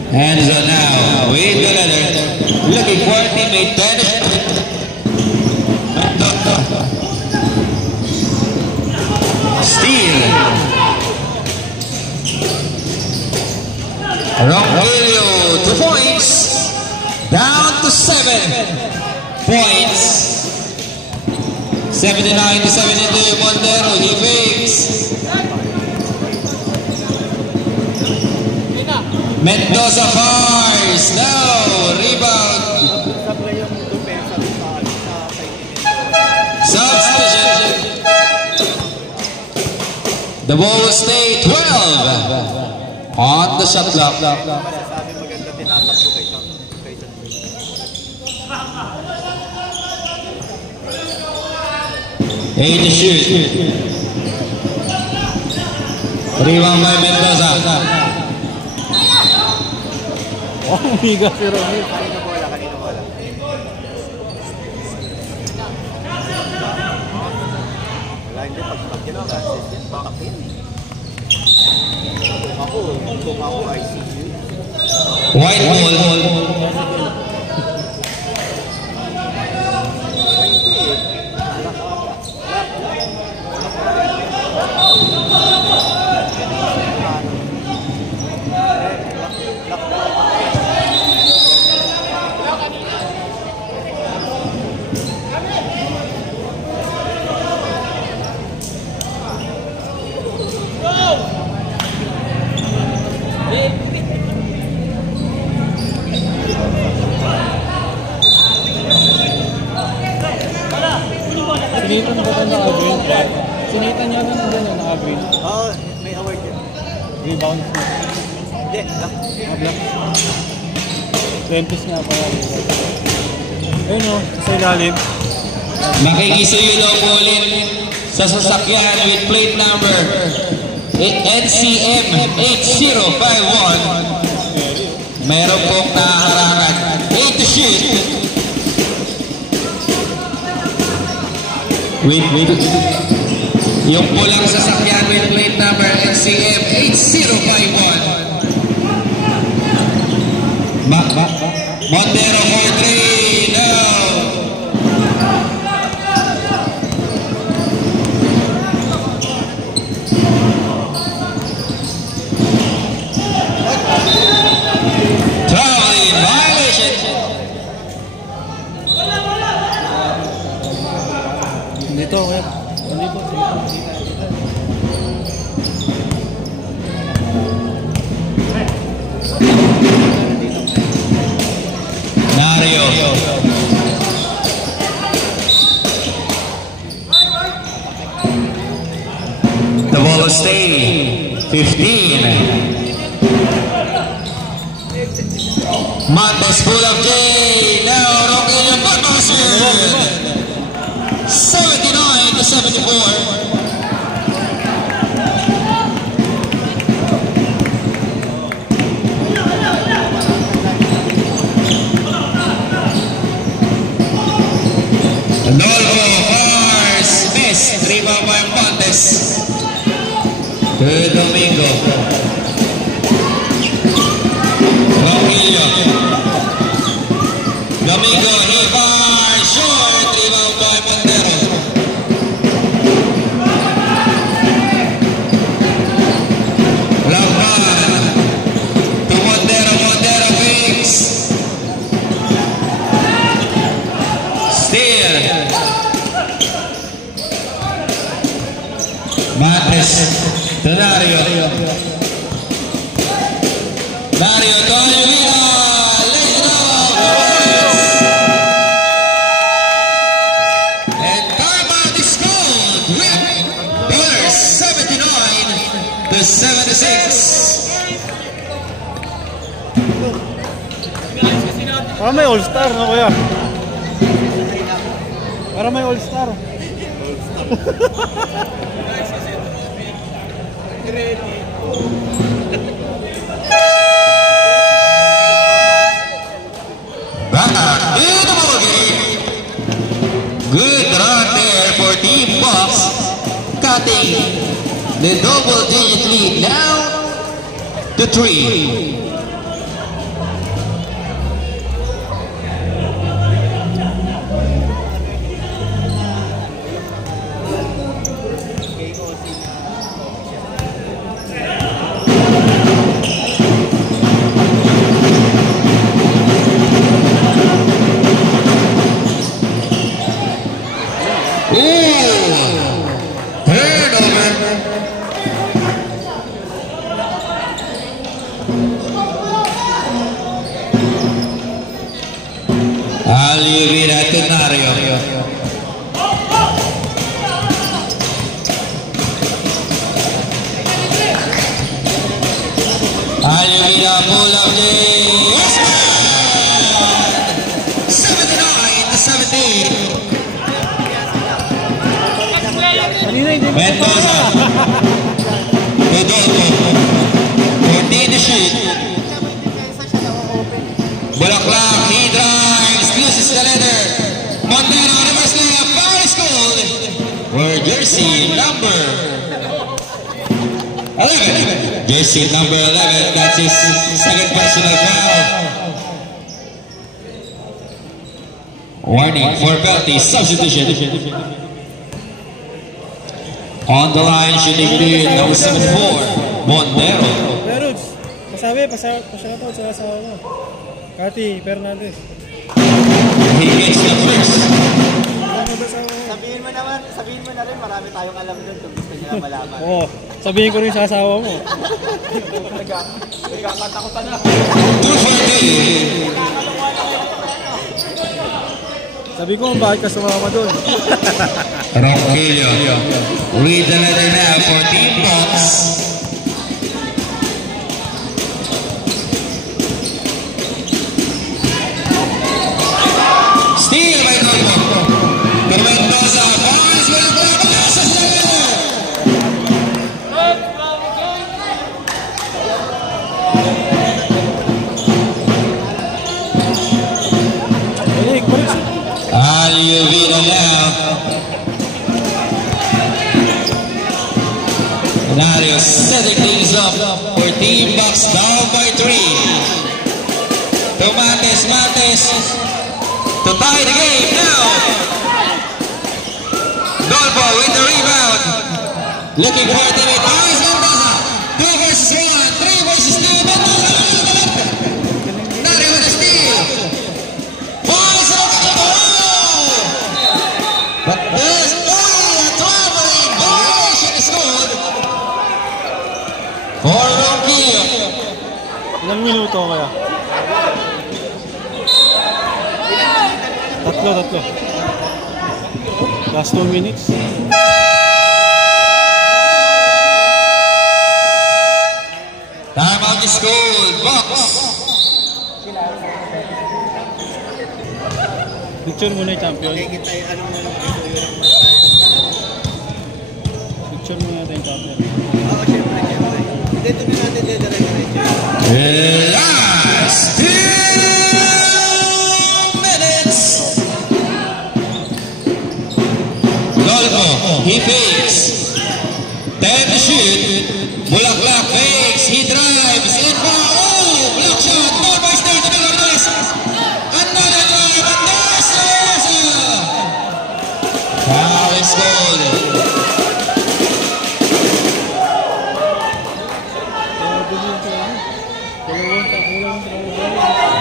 Enzo now with the leather, looking for a teammate. Steal. Rogelio, 2 points, down to 7 points. 79 to 72. Montero, he fakes. Mendoza fires. No. Rebound. Substitution. The ball will stay 12 on the shot clock. Sabi maganda tinatakbo kaysa 8 to shoot. Rebound by Mendoza. Oh, umiga si Romeo. Kanino bola. Wala, hindi. Pag ginawa, assist back up in. Kung ako, ICU. White ball. Nathan ba ito naka-green? Si Nathan yun na nandun yung naka-green. Oo, may award yun. Rebound na. Hindi, black. Black. Tempest nga pala. Ayun o, sa ilalim. Makikisuyo daw po ulit sa sasakyan with plate number NCM 8051. Meron pong naharangan. 8 to shoot. Yung pulang sasakyan with plate number NCM 8051. Montero for 3. No. Traveling violation. Dito, web. Dito. Mario. The ball will stay 15. Montes full of J. Now Rogelio Patos. 79 to 74. Adolfo Mars miss. Rebound by Montes. To Domingo. Rogelio. Domingo, he fires short. Rebound by Montero. Laban. To Montero. Montero kicks. Steal. Matres. To Dario. Dario to Olivia. Lays it off. And timeout is called with Bowlers 79 to 76. Parang may all-star, no kuya? Parang may all-star. Back in the ball game. Good run there for Team Bucks, cutting the double-digit lead down to 3. Alivira Tenario. Alivira full of the 79 to 17. Kanina hindi mo Mendoza. Rodolfo. 14 to shoot. Bulaklak, he drives, uses the letter. Montero, reverse layup, Paris gold. For jersey number 11. Jersey number 11, that's his second personal foul. Warning for penalty substitution. On the line, shooting lead, number 74, Montero. Pero, pasabi ka to sa asawa mo. Kati, Fernandez. He gets the first. Sabihin mo na rin, marami tayong alam doon kung gusto nila malaman. Oo, sabihin ko rin sa asawa mo. Nagkakatakutan na. 2 for 2. Sabi ko, bakit ka sumama doon? Ronquillo with the letter now for Team Box. Steal by Dolfo. Tormentosa falls with the passes. Aluvino now. Nario setting things up for Team Box down by 3. Tomates to tie the game now. Dolfo with the rebound. Looking for a teammate. Ayos Mendoza. 2 versus 1. 3 versus 2. Mendoza. Nario with the steal. Falls off the ball. But there's only a traveling violation scored for Ronquillo. Ilang minuto kaya? Tatlo. Last 2 minutes. Timeout is called. Box. Picture muna yung champion. Picture muna natin yung champion. Oo, syempre. Dito na natin dire-diretso. Last 2 minutes. Dolfo, he fakes. Time to shoot. Bulaklak fakes. He drives. And block shot. Dolfo is there to make a miss. Another drive. And there's the whistle. Foul is called.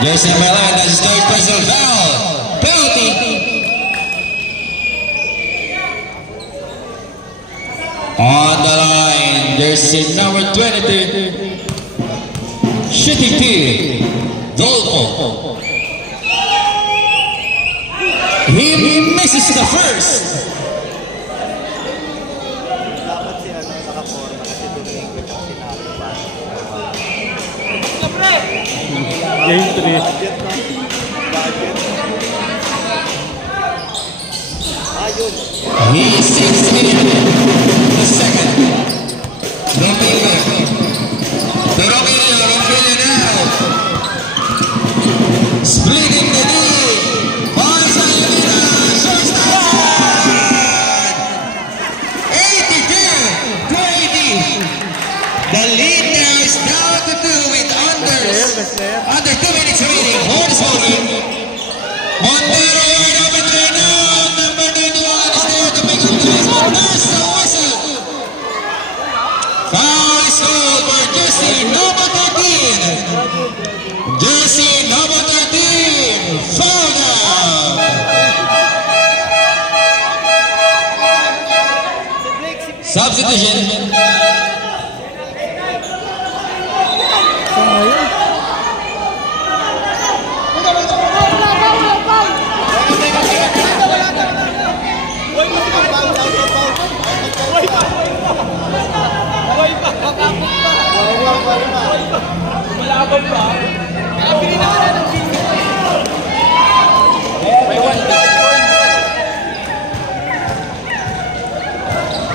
Jersey number 11, that's his third personal foul. Penalty. On the line, jersey number 22. Shooting two. Dolfo. He misses the first. Dapat si nakaporma kasi Domingo at sinabi pa. Game 3. Budget. Ayun. He's 6 minutes. The second. Ronquillo now. Splitting the lead. Finds Aluvino. Shortstop. 82-20. The lead now is down to 2 with under 2 minutes remaining. Hold this moment. Montero wide open there now. Number 91 is there to pick up the whistle. There's the whistle. Foul is called for jersey number 13. Jersey number 13. Foul down. Substitution.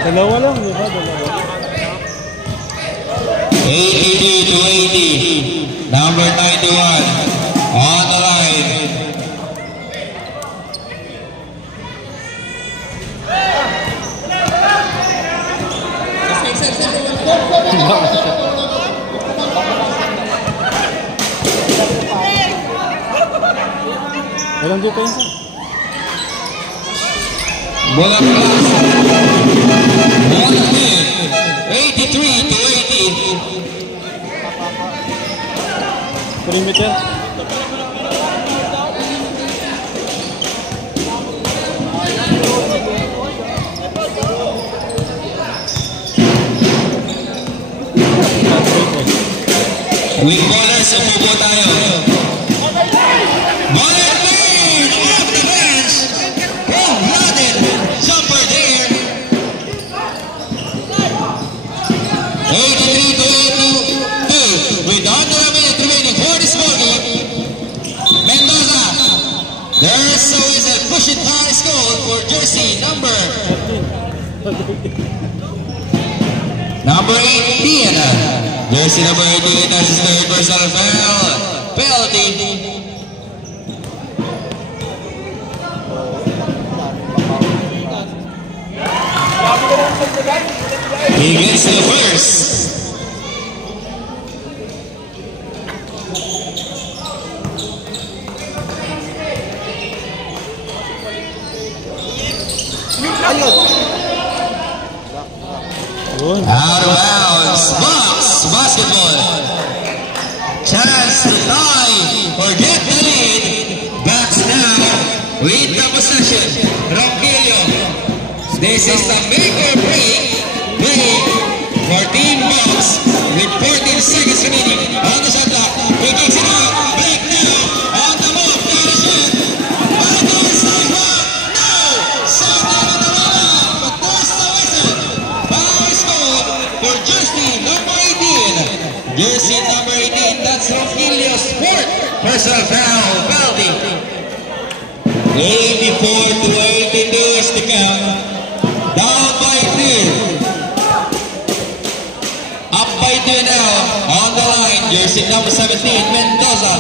Dalawa lang, di ba? Dalawa. 82-80. Number 91 on the line. Ilang dito yun, sir? Bola plus. 83-80. Perimeter. Weak ballers, umupo tayo. Ball and lead off the bench. Cold-blooded jumper there. Number 18. Jersey number 18. That's his third personal foul. Penalty. He gets the first. Yun. Out of bounds. Bucks basketball. Chance to tie or get the lead. Bucks now with the possession. Rogelio. This is the make or break play for Team Bucks with 14 seconds remaining on the shot clock. He kicks it out. Break now. On the move. Got a shot. On the sidewalk. No. Shot out of the rebound. But there's the whistle. Foul scored for jersey number 18. Jersey number 18. That's Rogelio's fourth personal foul. Penalty. 84 to 82 is the count. Down by 2. Up by 2 now. On the line, jersey number 17, Mendoza.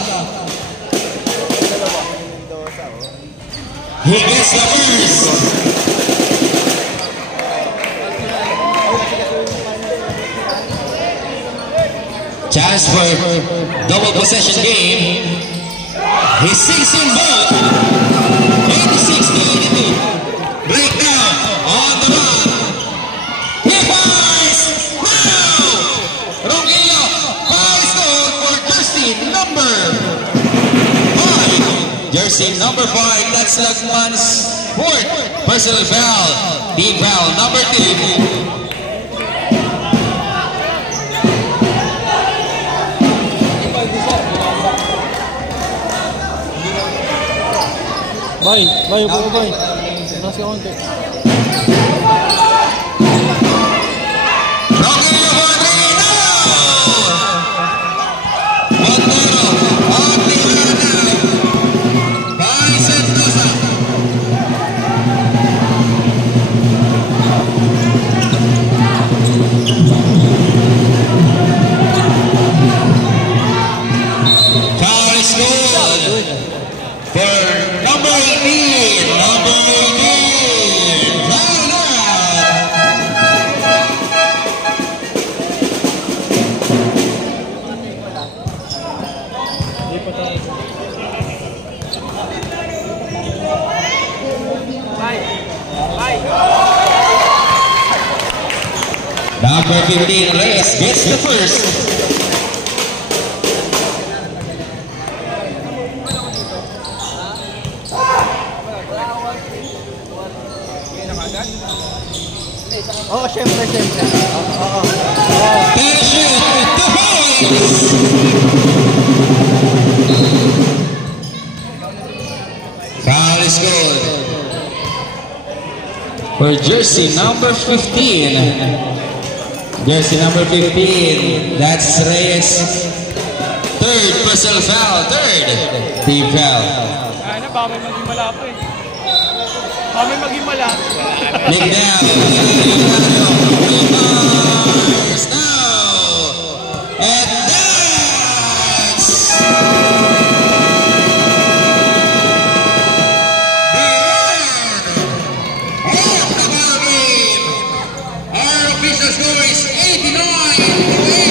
He gets the first. Chance for double possession game. He sinks in both. 86 to 82. Breakdown on the run. He fires. Wow! Rogelio fires goal for jersey number 5. Jersey number 5. That's Lagman's fourth personal foul. Team foul number 2. Bye, upo, bye. Taas ka konti. Rogelio for 3. No! Montero on the run now. By Sentosa. Foul is good for number 18. Number 18. Foul out. Number 15, Reyes gets the first. Oo, syempre. Oo. Finish it with the points. Foul is good for jersey number 15. Jersey number 15. That's Reyes. Third personal foul. Third team foul. Ano, baka may maging malapa eh. Baka may maging malapa. Nick down. Reverse now. And that's the end of the ball game. Our official score is 89 to 80.